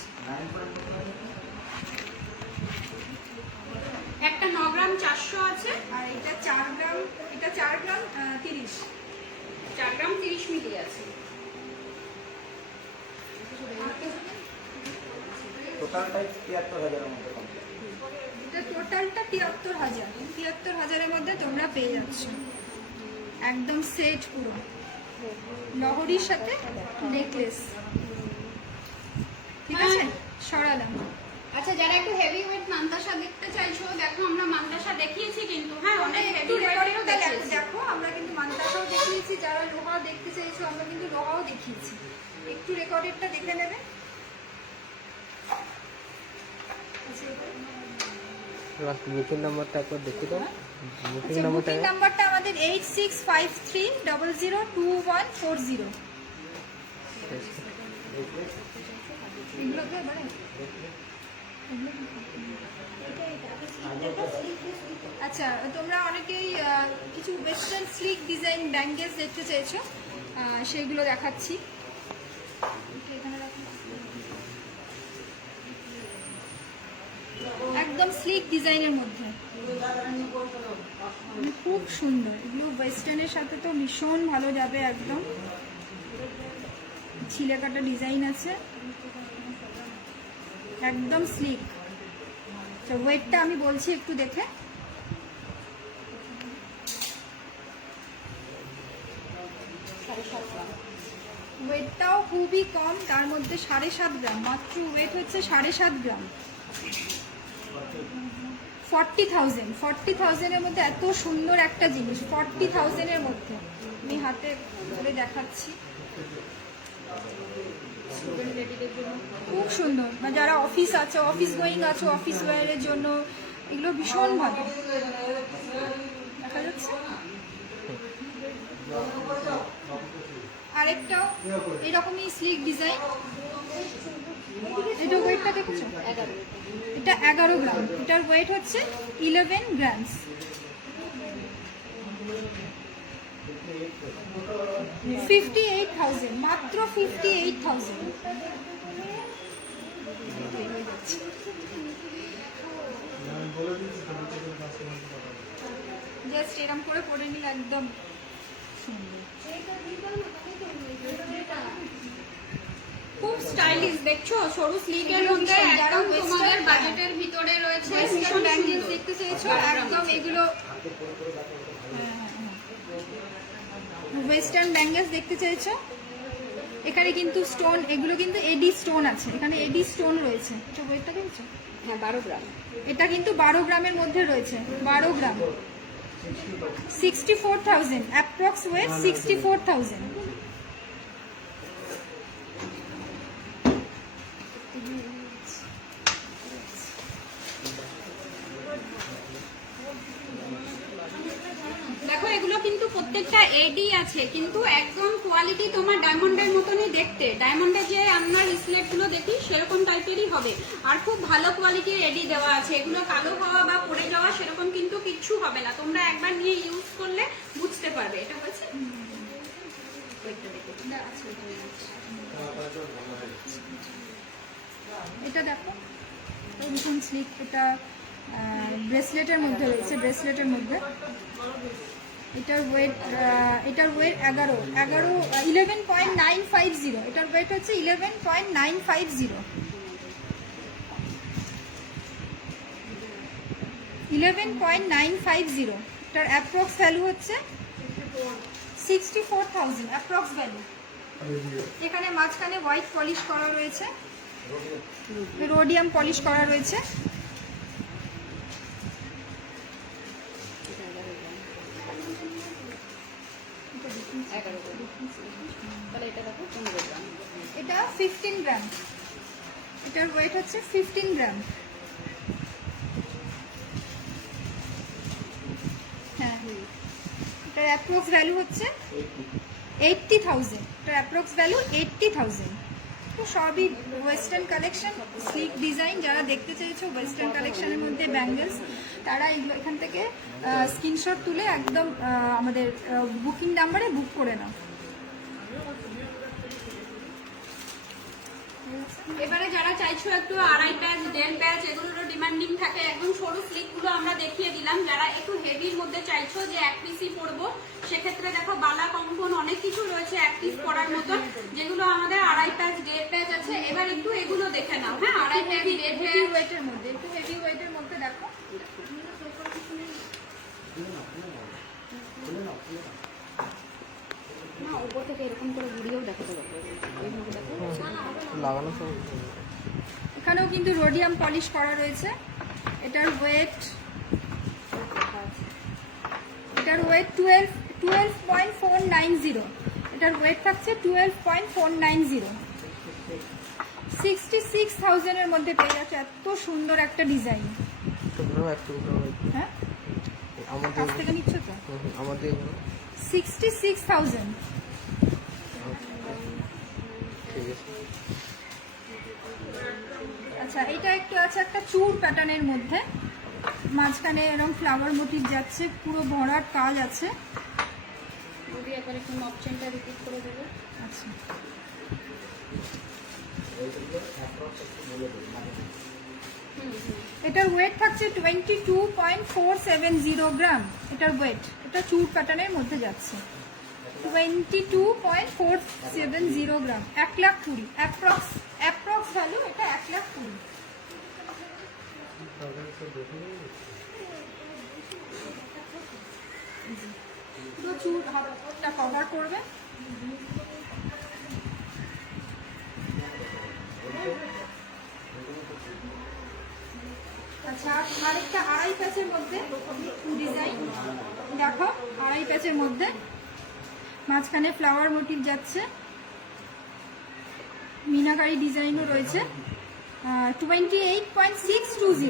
একটা 9 গ্রাম 400 আছে, আর এটা 4 গ্রাম, এটা 4 গ্রাম 30। 4 গ্রাম 30 মিলি আছে। টোটালটাই 73,000 এর মধ্যে কমপ্লিট। এটা টোটালটা 73,000, 73,000-এর মধ্যে তোমরা পেয়ে যাচ্ছ একদম সেট পুরো লহরির সাথে নেকলেস। ঠিক আছে, সরালাম। আচ্ছা, যারা একটু হেভি ওয়েট মান্তাসা দেখতে চাইছো, দেখো আমরা মান্তাসা দেখিয়েছি কিন্তু, হ্যাঁ অনেক একটু হেভি ওয়েটেরও রেকর্ডটা দেখিয়েছি। দেখো, আমরা কিন্তু মান্তাসাও দেখিয়েছি, যারা লোহা দেখতে চাইছো আমরা কিন্তু লোহাও দেখিয়েছি। একটু রেকর্ডেরটা দেখে নেবে। লাস্ট বুকিং নাম্বারটা একবার দেখি দাও। বুকিং আচ্ছা, নাম্বারটা বুকিং নাম্বারটা আমাদের 8653002140। এগুলোকে এবারে আচ্ছা, তোমরা অনেকেই কিছু ওয়েস্টার্ন স্লিক ডিজাইন ব্যাঙ্গেলস দেখতে চেয়েছো, সেগুলো দেখাচ্ছি। এখানে রাখো। একদম স্লিক ডিজাইনের মধ্যে খুব সুন্দর, এগুলো ওয়েস্টার্নের সাথে তো ভীষণ ভালো যাবে। একদম ছিলে কাটা ডিজাইন আছে, একদম স্লিক। তো ওয়েটটা আমি বলছি একটু দেখে। ওয়েটটাও খুবই কম, তার মধ্যে 7.5 গ্রাম মাত্র ওয়েট হচ্ছে, 7.5 গ্রাম। 40,000-এর মধ্যে এত সুন্দর একটা জিনিস, 40,000-এর মধ্যে আমি হাতে ধরে দেখাচ্ছি। খুব সুন্দর, মানে যারা অফিস আছে, অফিস গোয়িং আছো, অফিস ওয়্যারের জন্য এগুলো ভীষণ ভালো। দেখা যাচ্ছে আরেকটাও এরকমই স্লিক ডিজাইন। এটা ওয়েটটা দেখেছো? এটা 11 গ্রাম, এটার ওয়েট হচ্ছে 11 গ্রামস। 58,000, মাত্র 58,000। জাস্ট এরকম করে পরে নিলে একদম সুন্দর, খুব স্টাইলিশ। দেখছো সরু স্লিকের মধ্যে একদম তোমাদের বাজেটের ভিতরে রয়েছে। ভীষণ ব্যাঙ্গেলস সুন্দর। দেখতে চেয়েছো, একদম এগুলো ওয়েস্টার্ন ব্যাঙ্গেলস দেখতে চেয়েছো। এখানে কিন্তু স্টোন, এগুলো কিন্তু এডি স্টোন আছে, এখানে এডি স্টোন রয়েছে। এটা ওয়েটটা দেখছো? হ্যাঁ 12 গ্রাম। এটা কিন্তু 12 গ্রামের মধ্যে রয়েছে, 12 গ্রাম। 64,000, অ্যাপ্রক্স ওয়েট 64,000। দেখো এগুলো কিন্তু প্রত্যেকটা এডি আছে, কিন্তু একদম কোয়ালিটি তোমার ডায়মন্ডের মতনই দেখতে। ডায়মন্ডের যে আমরা রিসলেট গুলো দেখি সেরকম টাইপেরই হবে, আর খুব ভালো কোয়ালিটির এডি দেওয়া আছে। এগুলো কালো হওয়া বা পড়ে যাওয়া সেরকম কিন্তু কিচ্ছু হবে না, তোমরা একবার নিয়ে ইউজ করলে বুঝতে পারবে। এটা হয়েছে এটা দেখো, এরকম স্লিপ। এটা ব্রেসলেটের মধ্যে রয়েছে, ব্রেসলেটের মধ্যে। এটার ওয়েট 11.950। এটার ওয়েট হচ্ছে 11.950। 11.950। এটার অ্যাপ্রক্স ভ্যালু হচ্ছে 64,000 অ্যাপ্রক্স ভ্যালু। এখানে মাঝখানে হোয়াইট পলিশ করা রয়েছে, রোডিয়াম পলিশ করা রয়েছে। এটা 15 গ্রাম, এটার ওয়েট হচ্ছে 15 গ্রাম। হ্যাঁ, এটার অ্যাপ্রক্স ভ্যালু হচ্ছে 80,000। এটার অ্যাপ্রক্স ভ্যালু 80,000। তো সবই ওয়েস্টার্ন কালেকশন, স্লিক ডিজাইন। যারা দেখতে চাইছো ওয়েস্টার্ন কালেকশনের মধ্যে ব্যাঙ্গেলস, তারা এগুলো এখান থেকে স্ক্রিনশট তুলে একদম আমাদের বুকিং নাম্বারে বুক করে নাও। এবারে যারা চাইছো একটু আড়াই প্যাচ 1.5 প্যাচ এগুলোরও ডিমান্ডিং থাকে, একদম সরু স্লিকগুলো আমরা দেখিয়ে দিলাম। যারা একটু হেভির মধ্যে চাইছো যে এক পিসই পরবো, সেক্ষেত্রে দেখো বালা কম্পন অনেক কিছু রয়েছে এক পিস পরার মতন, যেগুলো আমাদের আড়াই প্যাচ 1.5 প্যাচ আছে। এবার একটু এগুলো দেখে নাও। হ্যাঁ, আড়াই প্যাচ 1.5 হেভি প্যাচ। ওয়েটের মধ্যে, একটু হেভি ওয়েটের মধ্যে দেখো। না, উপর থেকে এরকম করে ঘুরিয়েও দেখাতে পারবে, এইভাবে দেখো। লাগানো সব এখানেও কিন্তু রোডিয়াম পলিশ করা রয়েছে। এটার ওয়েট 12.490। এটার ওয়েট থাকছে 12.490। 66,000 এর মধ্যে পেয়ে যাচ্ছে। এত সুন্দর একটা ডিজাইন। টুকরো একটু হ্যাঁ, আমাদের কাছ থেকে নিচ্ছ তো? আমাদের 66,000। ঠিক আছে। আচ্ছা, এটা একটু আছে একটা চূড় প্যাটার্নের মধ্যে, মাঝখানে এরকম ফ্লাওয়ার মোটিভ যাচ্ছে, পুরো ভরাট কাজ আছে। যদি একবার একটু অপশনটা রিপিট করে দেবে। আচ্ছা, এটার ওয়েট থাকছে 22.470 গ্রাম। এটার ওয়েট, এটা চূড় প্যাটার্নের মধ্যে যাচ্ছে। 22.470 গ্রাম, 1,20,000 অ্যাপ্রক্স ভ্যালু। এটা 1,20,000। পুরো চূড় হাতটা কভার করবে। আচ্ছা, আরেকটা আড়াই প্যাচের মধ্যে ডিজাইন দেখো। আড়াই প্যাচের মধ্যে মাঝখানে ফ্লাওয়ার মোটিভ যাচ্ছে, মিনাকারি ডিজাইনও রয়েছে। 28.620।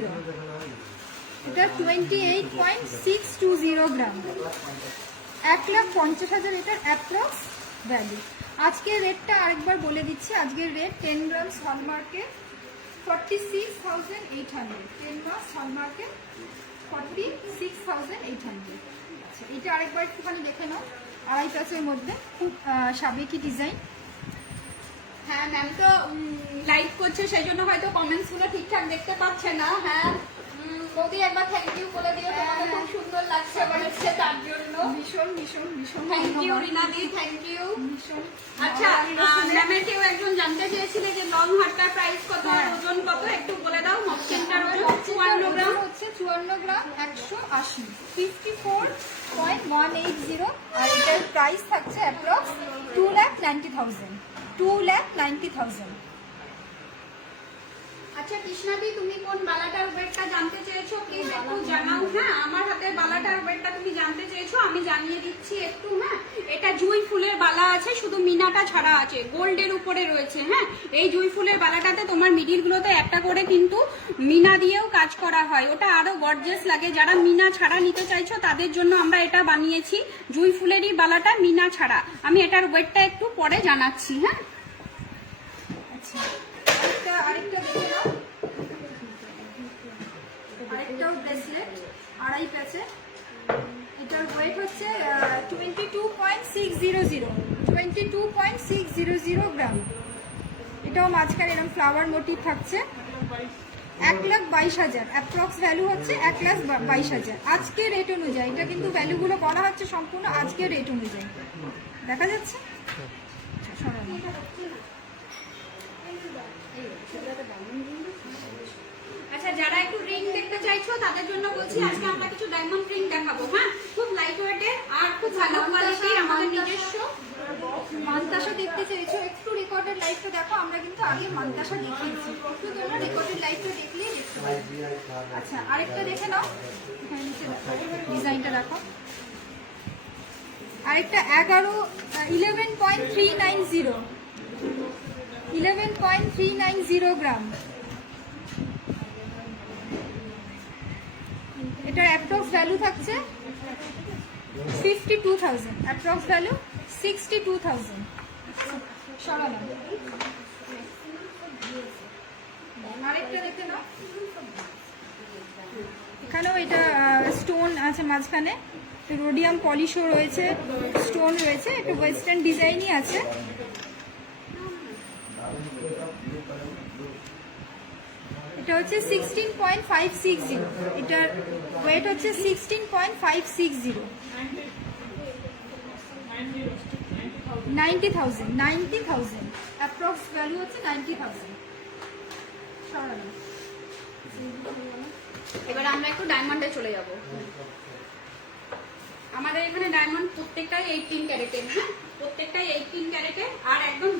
এটা 28.620 গ্রাম, 1,50,000 এটার অ্যাপ্রক্স ভ্যালু। আজকের রেটটা আরেকবার বলে দিচ্ছি। আজকের রেট 10 গ্রামস হলমার্কে 46,800। 10 গ্রামস হলমার্কে 46,800। আচ্ছা, এটা আরেকবার একটুখানি দেখে নাও। আড়াই প্যাচের মধ্যে খুব সাবেকি ডিজাইন। হ্যাঁ ম্যাম, তো লাইভ করছে সেই জন্য হয়তো কমেন্টস গুলো ঠিকঠাক দেখতে পাচ্ছে না। হ্যাঁ বৌদি, একবার থ্যাংক ইউ বলে দিও, তোমাকে খুব সুন্দর লাগছে বলেছে তার জন্য। ভীষণ ভীষণ ভীষণ থ্যাংক ইউ রিনাদি, থ্যাংক ইউ। ভীষণ। আচ্ছা, ম্যামের কেউ একজন জানতে চেয়েছিলে যে লং হারটার প্রাইস কত আর ওজন কত, একটু বলে দাও। মপচেনটার ওজন 54 গ্রাম হচ্ছে 54 গ্রাম 180, 54.180। আর এটার প্রাইস থাকছে অ্যাপ্রক্স 2,90,000। 2,90,000। আচ্ছা কৃষ্ণাদি, তুমি কোন বালাটার ওয়েটটা জানতে চেয়েছো প্লিজ একটু জানাও। হ্যাঁ, আমার হাতের বালাটার ওয়েটটা তুমি জানতে চেয়েছো, আমি জানিয়ে দিচ্ছি একটু। হ্যাঁ, এটা জুই ফুলের বালা আছে, শুধু মিনাটা ছাড়া আছে, গোল্ডের উপরে রয়েছে। হ্যাঁ, এই জুই ফুলের বালাটাতে তোমার মিডিলগুলোতে একটা করে কিন্তু মিনা দিয়েও কাজ করা হয়, ওটা আরো গর্জিয়াস লাগে। যারা মিনা ছাড়া নিতে চাইছো তাদের জন্য আমরা এটা বানিয়েছি, জুই ফুলেরই বালাটা মিনা ছাড়া। আমি এটার ওয়েটটা একটু পরে জানাচ্ছি। হ্যাঁ, আচ্ছা, আরেকটা দেখে নাও। আরেকটাও ব্রেসলেট আড়াই প্যাচে। এটার ওয়েট হচ্ছে 22.600। 22.600 গ্রাম। এটাও মাঝখানে এরকম ফ্লাওয়ার মোটিভ থাকছে। 1,22,000 অ্যাপ্রক্স ভ্যালু হচ্ছে 1,22,000 আজকের রেট অনুযায়ী। এটা কিন্তু ভ্যালুগুলো বলা হচ্ছে সম্পূর্ণ আজকের রেট অনুযায়ী। দেখা যাচ্ছে? সরানো। আচ্ছা, যারা একটু রিং দেখতে চাইছো তাদের জন্য বলছি আজকে আমরা কিছু ডায়মন্ড রিং দেখাবো। হ্যাঁ, খুব লাইট ওয়েটের আর খুব ভালো কোয়ালিটির, আমাদের নিজস্ব। মান্তাসা দেখতে চাইছো, একটু রেকর্ডেড লাইভটা দেখো। আমরা কিন্তু আগে মান্তাসা দেখিয়েছি, একটু তোমরা রেকর্ডেড লাইভটা দেখলে দেখতে পাবে। আচ্ছা, আরেকটা দেখে নাও। এখানে নিচে দেখো, ডিজাইনটা দেখো। আরেকটা 11.390। 11.390 গ্রাম। এটার অ্যাপ্রক্স ভ্যালু থাকছে 52,000। Approx value 62,000। সরালাম। আরেকটা দেখে নাও। এখানেও এটা স্টোন আছে মাঝখানে, রোডিয়াম পলিশও রয়েছে, স্টোন রয়েছে, একটু ওয়েস্টার্ন ডিজাইনই আছে। এটা হচ্ছে 16.560, এটার ওয়েট হচ্ছে 16.560, 90,000 অ্যাপ্রক্স ভ্যালু হচ্ছে 90,000। এবার আমরা একটু ডায়মন্ডে চলে যাব। আমাদের এখানে ডায়মন্ড প্রত্যেকটাই 18 ক্যারেটের, হ্যাঁ প্রত্যেকটাই 18 ক্যারেটের, আর একদম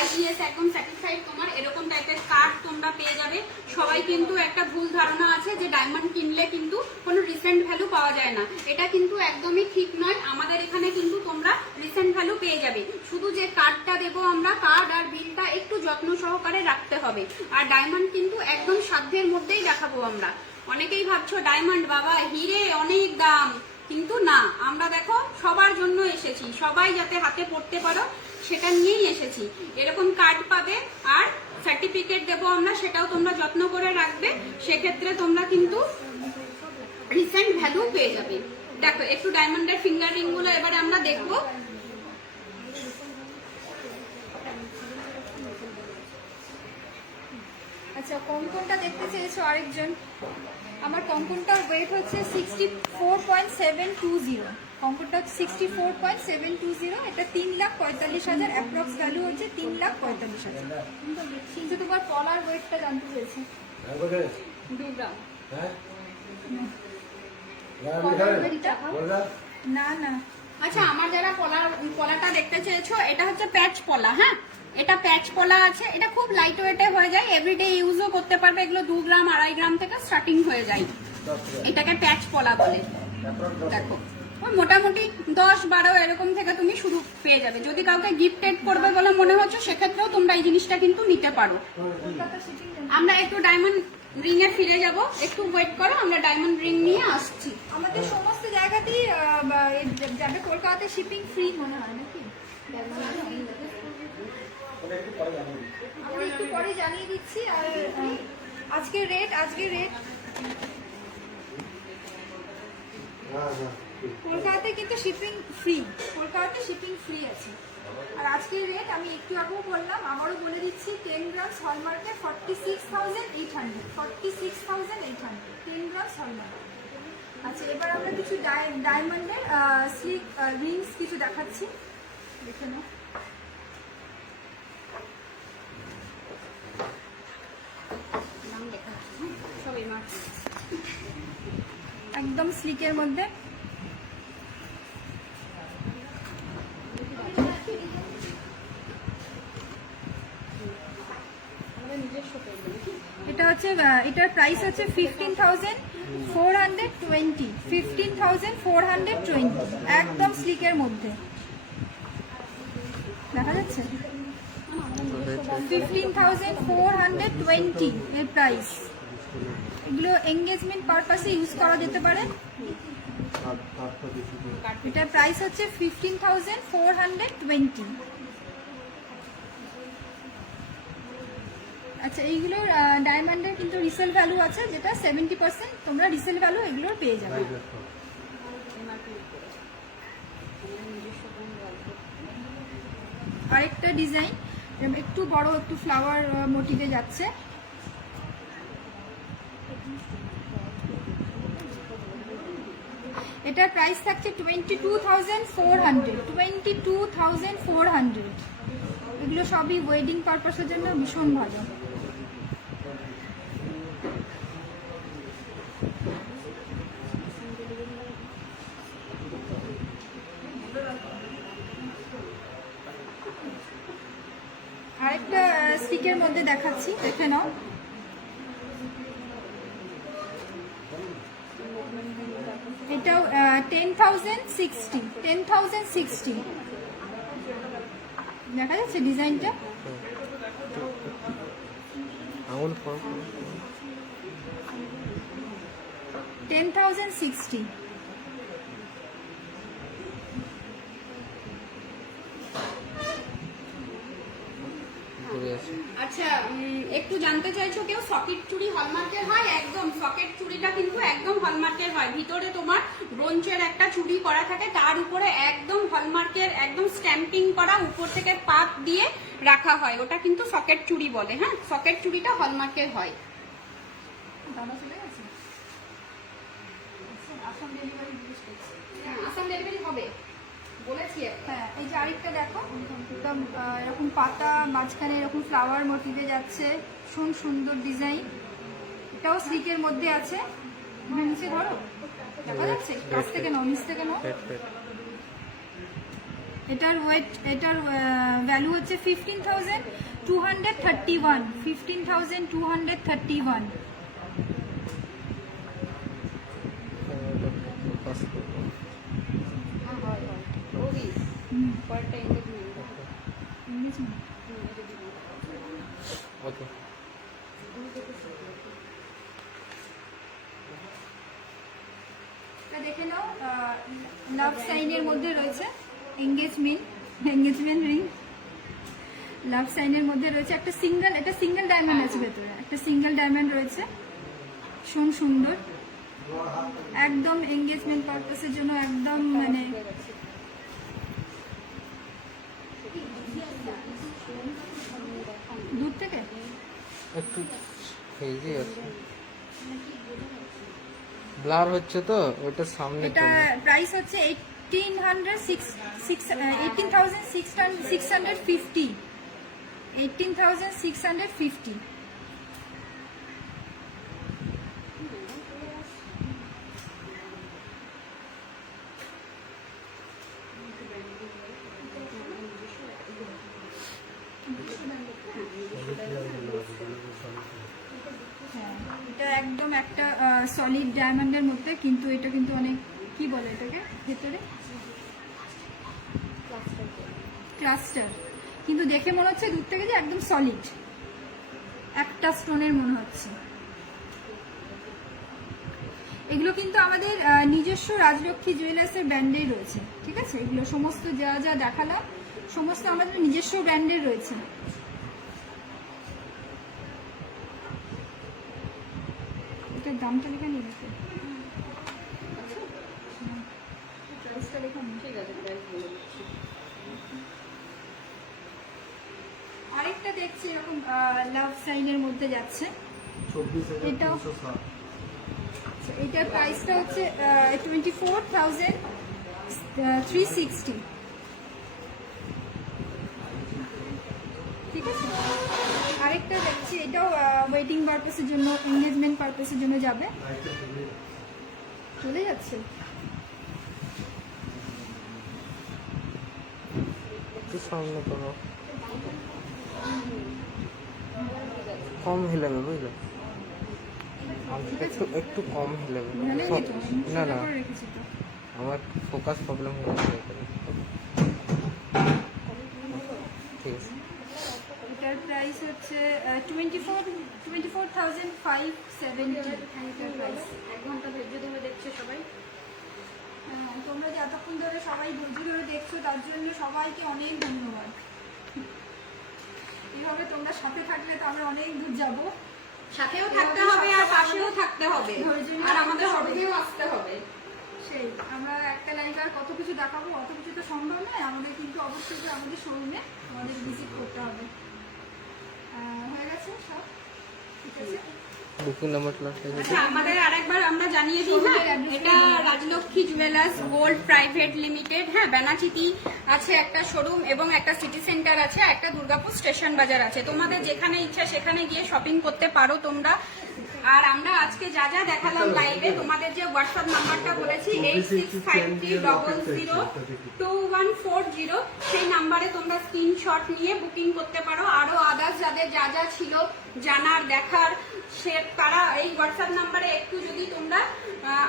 IGS একদম সার্টিফাইড তোমার এরকম টাইপের কার্ড তোমরা পেয়ে যাবে। সবাই কিন্তু একটা ভুল ধারণা আছে যে ডায়মন্ড কিনলে কিন্তু কোনো রিসেন্ট ভ্যালু পাওয়া যায় না, এটা কিন্তু একদমই ঠিক নয়। আমাদের এখানে কিন্তু তোমরা রিসেন্ট ভ্যালু পেয়ে যাবে, শুধু যে কার্ডটা দেবো আমরা, কার্ড আর বিলটা একটু যত্ন সহকারে রাখতে হবে। আর ডায়মন্ড কিন্তু একদম সাধ্যের মধ্যেই দেখাবো আমরা। অনেকেই ভাবছো ডায়মন্ড বাবা হিরে অনেক দাম, কিন্তু না, আমরা দেখো সবার জন্য এসেছি, সবাই যাতে হাতে পড়তে পারো সেটা নিয়েই এসেছি। এরকম কার্ড পাবে আর সার্টিফিকেট দেবো আমরা, সেটাও তোমরা যত্ন করে রাখবে, সেক্ষেত্রে তোমরা কিন্তু রিসেন্ট ভ্যালু পেয়ে যাবে। দেখো একটু ডায়মন্ডের ফিঙ্গার রিং গুলো এবারে আমরা দেখবো। আচ্ছা, কঙ্কনটা দেখতে চেয়েছো আরেকজন। আমার কঙ্কনটার ওয়েট হচ্ছে 64.720, কঙ্কনটা 64.720, এটা 3,45,000, অ্যাপ্রক্স ভ্যালু হচ্ছে 3,45,000। কিন্তু তোমার পলার ওয়েটটা জানতে চেয়েছে। 2 গ্রাম। না না, আচ্ছা আমার যারা পলাটা দেখতে চেয়েছো, এটা হচ্ছে প্যাচ পলা, হ্যাঁ এটা প্যাচ পলা আছে, এটা খুব লাইট ওয়েটে হয়ে যায়, এভরিডে ইউজও করতে পারবে। এগুলো 2 গ্রাম 2.5 গ্রাম থেকে স্টার্টিং হয়ে যায়, এটাকে প্যাচ পলা বলে। দেখো ওই মোটামুটি 10-12 এরকম থেকে তুমি শুরু পেয়ে যাবে। যদি কাউকে গিফটেড করবে বলে মনে হচ্ছে, সেক্ষেত্রেও তোমরা এই জিনিসটা কিন্তু নিতে পারো। আমরা একটু ডায়মন্ড রিং এ ফিরে যাব, একটু ওয়েট করো, আমরা ডায়মন্ড রিং নিয়ে আসছি। আমাদের সমস্ত জায়গাতেই যাবে, কলকাতাতে শিপিং ফ্রি মনে হয় নাকি? আমরা একটু পরে জানিয়ে দিচ্ছি। আর আজকের রেট কলকাতাতে কিন্তু শিপিং ফ্রি, কলকাতাতে শিপিং ফ্রি আছে। আর আজকের রেট আমি একটু আগেও বললাম, আবারও বলে দিচ্ছি, 10 গ্রামস হলমার্কে 46,800, 46,800 10 গ্রামস হলমার্ক। আচ্ছা, এবার আমরা কিছু ডায়মন্ডের স্লিক রিংস কিছু দেখাচ্ছি, দেখে নাও। একদম স্লিকের মধ্যে। এটা হচ্ছে, এটার প্রাইস হচ্ছে 15,420, 15,420, একদম স্লিকের মধ্যে। দেখা যাচ্ছে 15,420 এর প্রাইস। এগুলো এঙ্গেজমেন্ট পারপাসে ইউজ করা যেতে পারে। এটার প্রাইস হচ্ছে 15,420। আচ্ছা, এইগুলোর ডায়মন্ডের কিন্তু রিসেল ভ্যালু আছে, যেটা 70%, তোমরা রিসেল ভ্যালু এগুলোর পেয়ে যাবে। আরেকটা ডিজাইন একটু বড়, একটু ফ্লাওয়ার মোটিভে যাচ্ছে। এটার প্রাইস থাকছে 22,400, 22,400। এগুলো সবই ওয়েডিং পারপাসের জন্য ভীষণ ভালো। আরেকটা স্টিকের মধ্যে দেখাচ্ছি, দেখে নাও। এটাও 10,060, 10,060 দেখা যাচ্ছে ডিজাইনটা। আঙুল 10,060। ঘুরে আছে। আচ্ছা আচ্ছা একটু জানতে চাইছো কেউ সকেট চুড়ি হলমার্কের হয়? একদম সকেট চুড়িটা কিন্তু একদম হলমার্কের হয়। ভিতরে তোমার ব্রোঞ্জের একটা চুড়ি করা থাকে, তার উপরে একদম হলমার্কের একদম স্ট্যাম্পিং করা, উপর থেকে পাত দিয়ে রাখা হয়, ওটা কিন্তু সকেট চুড়ি বলে। হ্যাঁ, সকেট চুড়িটা হলমার্কের হয়। দাদা চলে গেছে? আচ্ছা, আসাম ডেলিভারি জিজ্ঞেস করছে। হ্যাঁ, আসাম ডেলিভারি হবে বলেছি। হ্যাঁ, এই যে আরেকটা দেখো, একদম এরকম পাতা মাঝখানে এরকম ফ্লাওয়ার মোটিভে যাচ্ছে, সুন্দর ডিজাইন। এটাও সিল্কের মধ্যে আছে। নিচে ধরো, দেখা যাচ্ছে? কাছ থেকে নাও, নিচ থেকে নাও। এটার ওয়েট, এটার ভ্যালু হচ্ছে 15,231। 15,231। ওকে। এটা দেখে নাও, লাভ সাইনের মধ্যে রয়েছে এঙ্গেজমেন্ট রিং। লাভ সাইনের মধ্যে রয়েছে একটা সিঙ্গেল, এটা সিঙ্গেল ডায়মন্ড আছে ভেতরে, একটা সিঙ্গেল ডায়মন্ড রয়েছে, সুন্দর একদম এঙ্গেজমেন্ট পারপাসের জন্য একদম মানে দূর থেকে একটু হেজি আছে, ব্লার হচ্ছে তো ওটা সামনে। এটা প্রাইস হচ্ছে 18,650। 18,650। হ্যাঁ, এটা একদম একটা সলিড ডায়মন্ডের মধ্যে, কিন্তু এটা কিন্তু অনেক কি বলে এটাকে ভেতরে ক্লাস্টার, কিন্তু দেখে মনে হচ্ছে দূর থেকে যে একদম সলিড একটা স্টোনের মনে হচ্ছে। এগুলো কিন্তু আমাদের নিজস্ব রাজলক্ষ্মী জুয়েলার্সের ব্র্যান্ডেই রয়েছে, ঠিক আছে? এগুলো সমস্ত যা যা দেখালাম সমস্ত আমাদের নিজস্ব ব্র্যান্ডের রয়েছে। এটার দামটা লেখা নেই নাকি? প্রাইসটা লেখা নেই। ঠিক আছে, আরেকটা দেখছি এরকম লাভ সাইনের মধ্যে যাচ্ছে, 24,360। এটার প্রাইসটা হচ্ছে 24,360। ঠিক আছে, আরেকটা দেখছি, এটাও ওয়েডিং পারপাসের জন্য, এনগেজমেন্ট পারপাসের জন্য যাবে। চলে যাচ্ছে। একটু সামনে করো, কম হিলাবে বুঝলে, একটু কম হিলাবে। নাহলে এই তো, না সোজা করে রেখেছি তো। আমার ফোকাস প্রবলেম হয়ে যাচ্ছে এখানে। ঠিক আছে, এটার প্রাইস হচ্ছে 24,570 এটার প্রাইস। 1 ঘন্টা ধৈর্য ধরে দেখছে সবাই। তোমরা যে এতক্ষণ ধরে সবাই ধৈর্য ধরে দেখছো তার জন্য সবাইকে অনেক ধন্যবাদ। এইভাবে তোমরা সাথে থাকলে তো আমরা অনেক দূর যাবো। সাথেও থাকতে হবে আর পাশেও থাকতে হবে, আর আমাদের সবাইকেও আসতে হবে। সেই আমরা একটা লাইভ আর কত কিছু দেখাবো, অত কিছু তো সম্ভব নয়। আমাদের কিন্তু অবশ্যই আমাদের শোরুমে আমাদের ভিজিট করতে হবে। হয়ে গেছে সব ঠিক আছে। বুকিং নাম্বার প্লাস আচ্ছা, আমাদের আরেকবার আমরা জানিয়ে দিই। হ্যাঁ, এটা Rajlakshmi jewellers gold private limited. হ্যাঁ, বেনাচিতি আছে একটা শোরুম এবং একটা সিটি সেন্টার আছে, একটা দুর্গাপুর স্টেশন বাজার আছে। তোমাদের যেখানে ইচ্ছা সেখানে গিয়ে শপিং করতে পারো তোমরা। আর আমরা আজকে যা যা দেখালাম লাইভে, তোমাদের যে হোয়াটসঅ্যাপ নাম্বারটা বলেছি 8653002140, সেই নাম্বারে তোমরা স্ক্রিনশট নিয়ে বুকিং করতে পারো। আরো আদার্স যাদের যা যা ছিল জানার দেখার, সে তারা এই হোয়াটসঅ্যাপ নাম্বারে একটু যদি তোমরা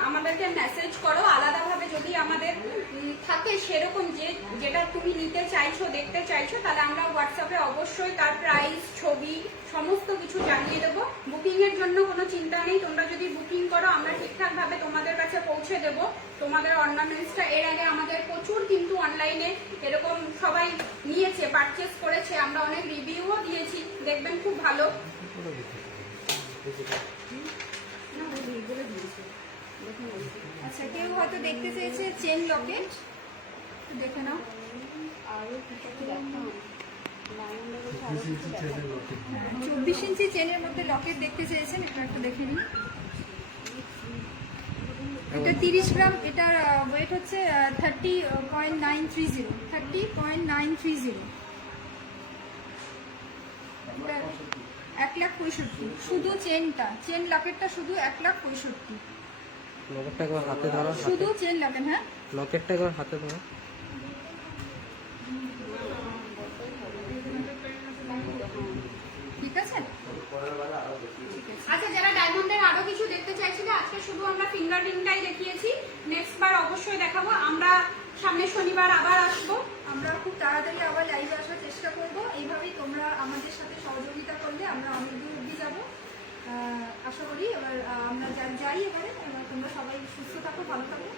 আমাদেরকে মেসেজ করো, আলাদাভাবে যদি আমাদের থাকে সেরকম যেটা তুমি নিতে চাইছো, দেখতে চাইছো, তাহলে আমরা হোয়াটসঅ্যাপে অবশ্যই তার প্রাইস, ছবি সমস্ত কিছু জানিয়ে দেবো। বুকিং এর জন্য কোনো চিন্তা নেই, তোমরা যদি বুকিং করো আমরা ঠিকঠাক ভাবে তোমাদের কাছে পৌঁছে দেব তোমাদের অর্নামেন্টসটা। এর আগে আমাদের প্রচুর কিন্তু অনলাইনে এরকম সবাই নিয়েছে, পারচেস করেছে, আমরা অনেক রিভিউও দিয়েছি, দেখবেন খুব ভালো। আচ্ছা, কেউ হয়তো দেখতে চেয়েছে চেন লকেট, দেখে নাও। 24 ইঞ্চি চেনের মধ্যে লকেট দেখতে চেয়েছেন, এটা একটু দেখে নিন। এটা 30 গ্রাম, এটার ওয়েট হচ্ছে 30.930, 30.930। 1,65,000 শুধু চেনটা, চেন লকেটটা শুধু 1,65,000। লকেটটা একবার হাতে ধরো, শুধু চেন লকেট। হ্যাঁ, লকেটটা একবার হাতে ধরো। ঠিক আছে। আচ্ছা, যারা ডায়মন্ডের আরো কিছু দেখতে চাইছিল, আজকে শুধু আমরা ফিঙ্গার রিংটাই দেখিয়েছি, নেক্সট বার অবশ্যই দেখাবো। আমরা সামনের শনিবার আবার আসবো, আমরা খুব তাড়াতাড়ি আবার লাইভে আসার চেষ্টা করব। এইভাবেই তোমরা আমাদের সাথে সহযোগিতা করলে আমরা অনেক দূর অব্দি যাবো, আশা করি। এবার আমরা যাই, এবারে তোমরা সবাই সুস্থ থাকো, ভালো থাকো।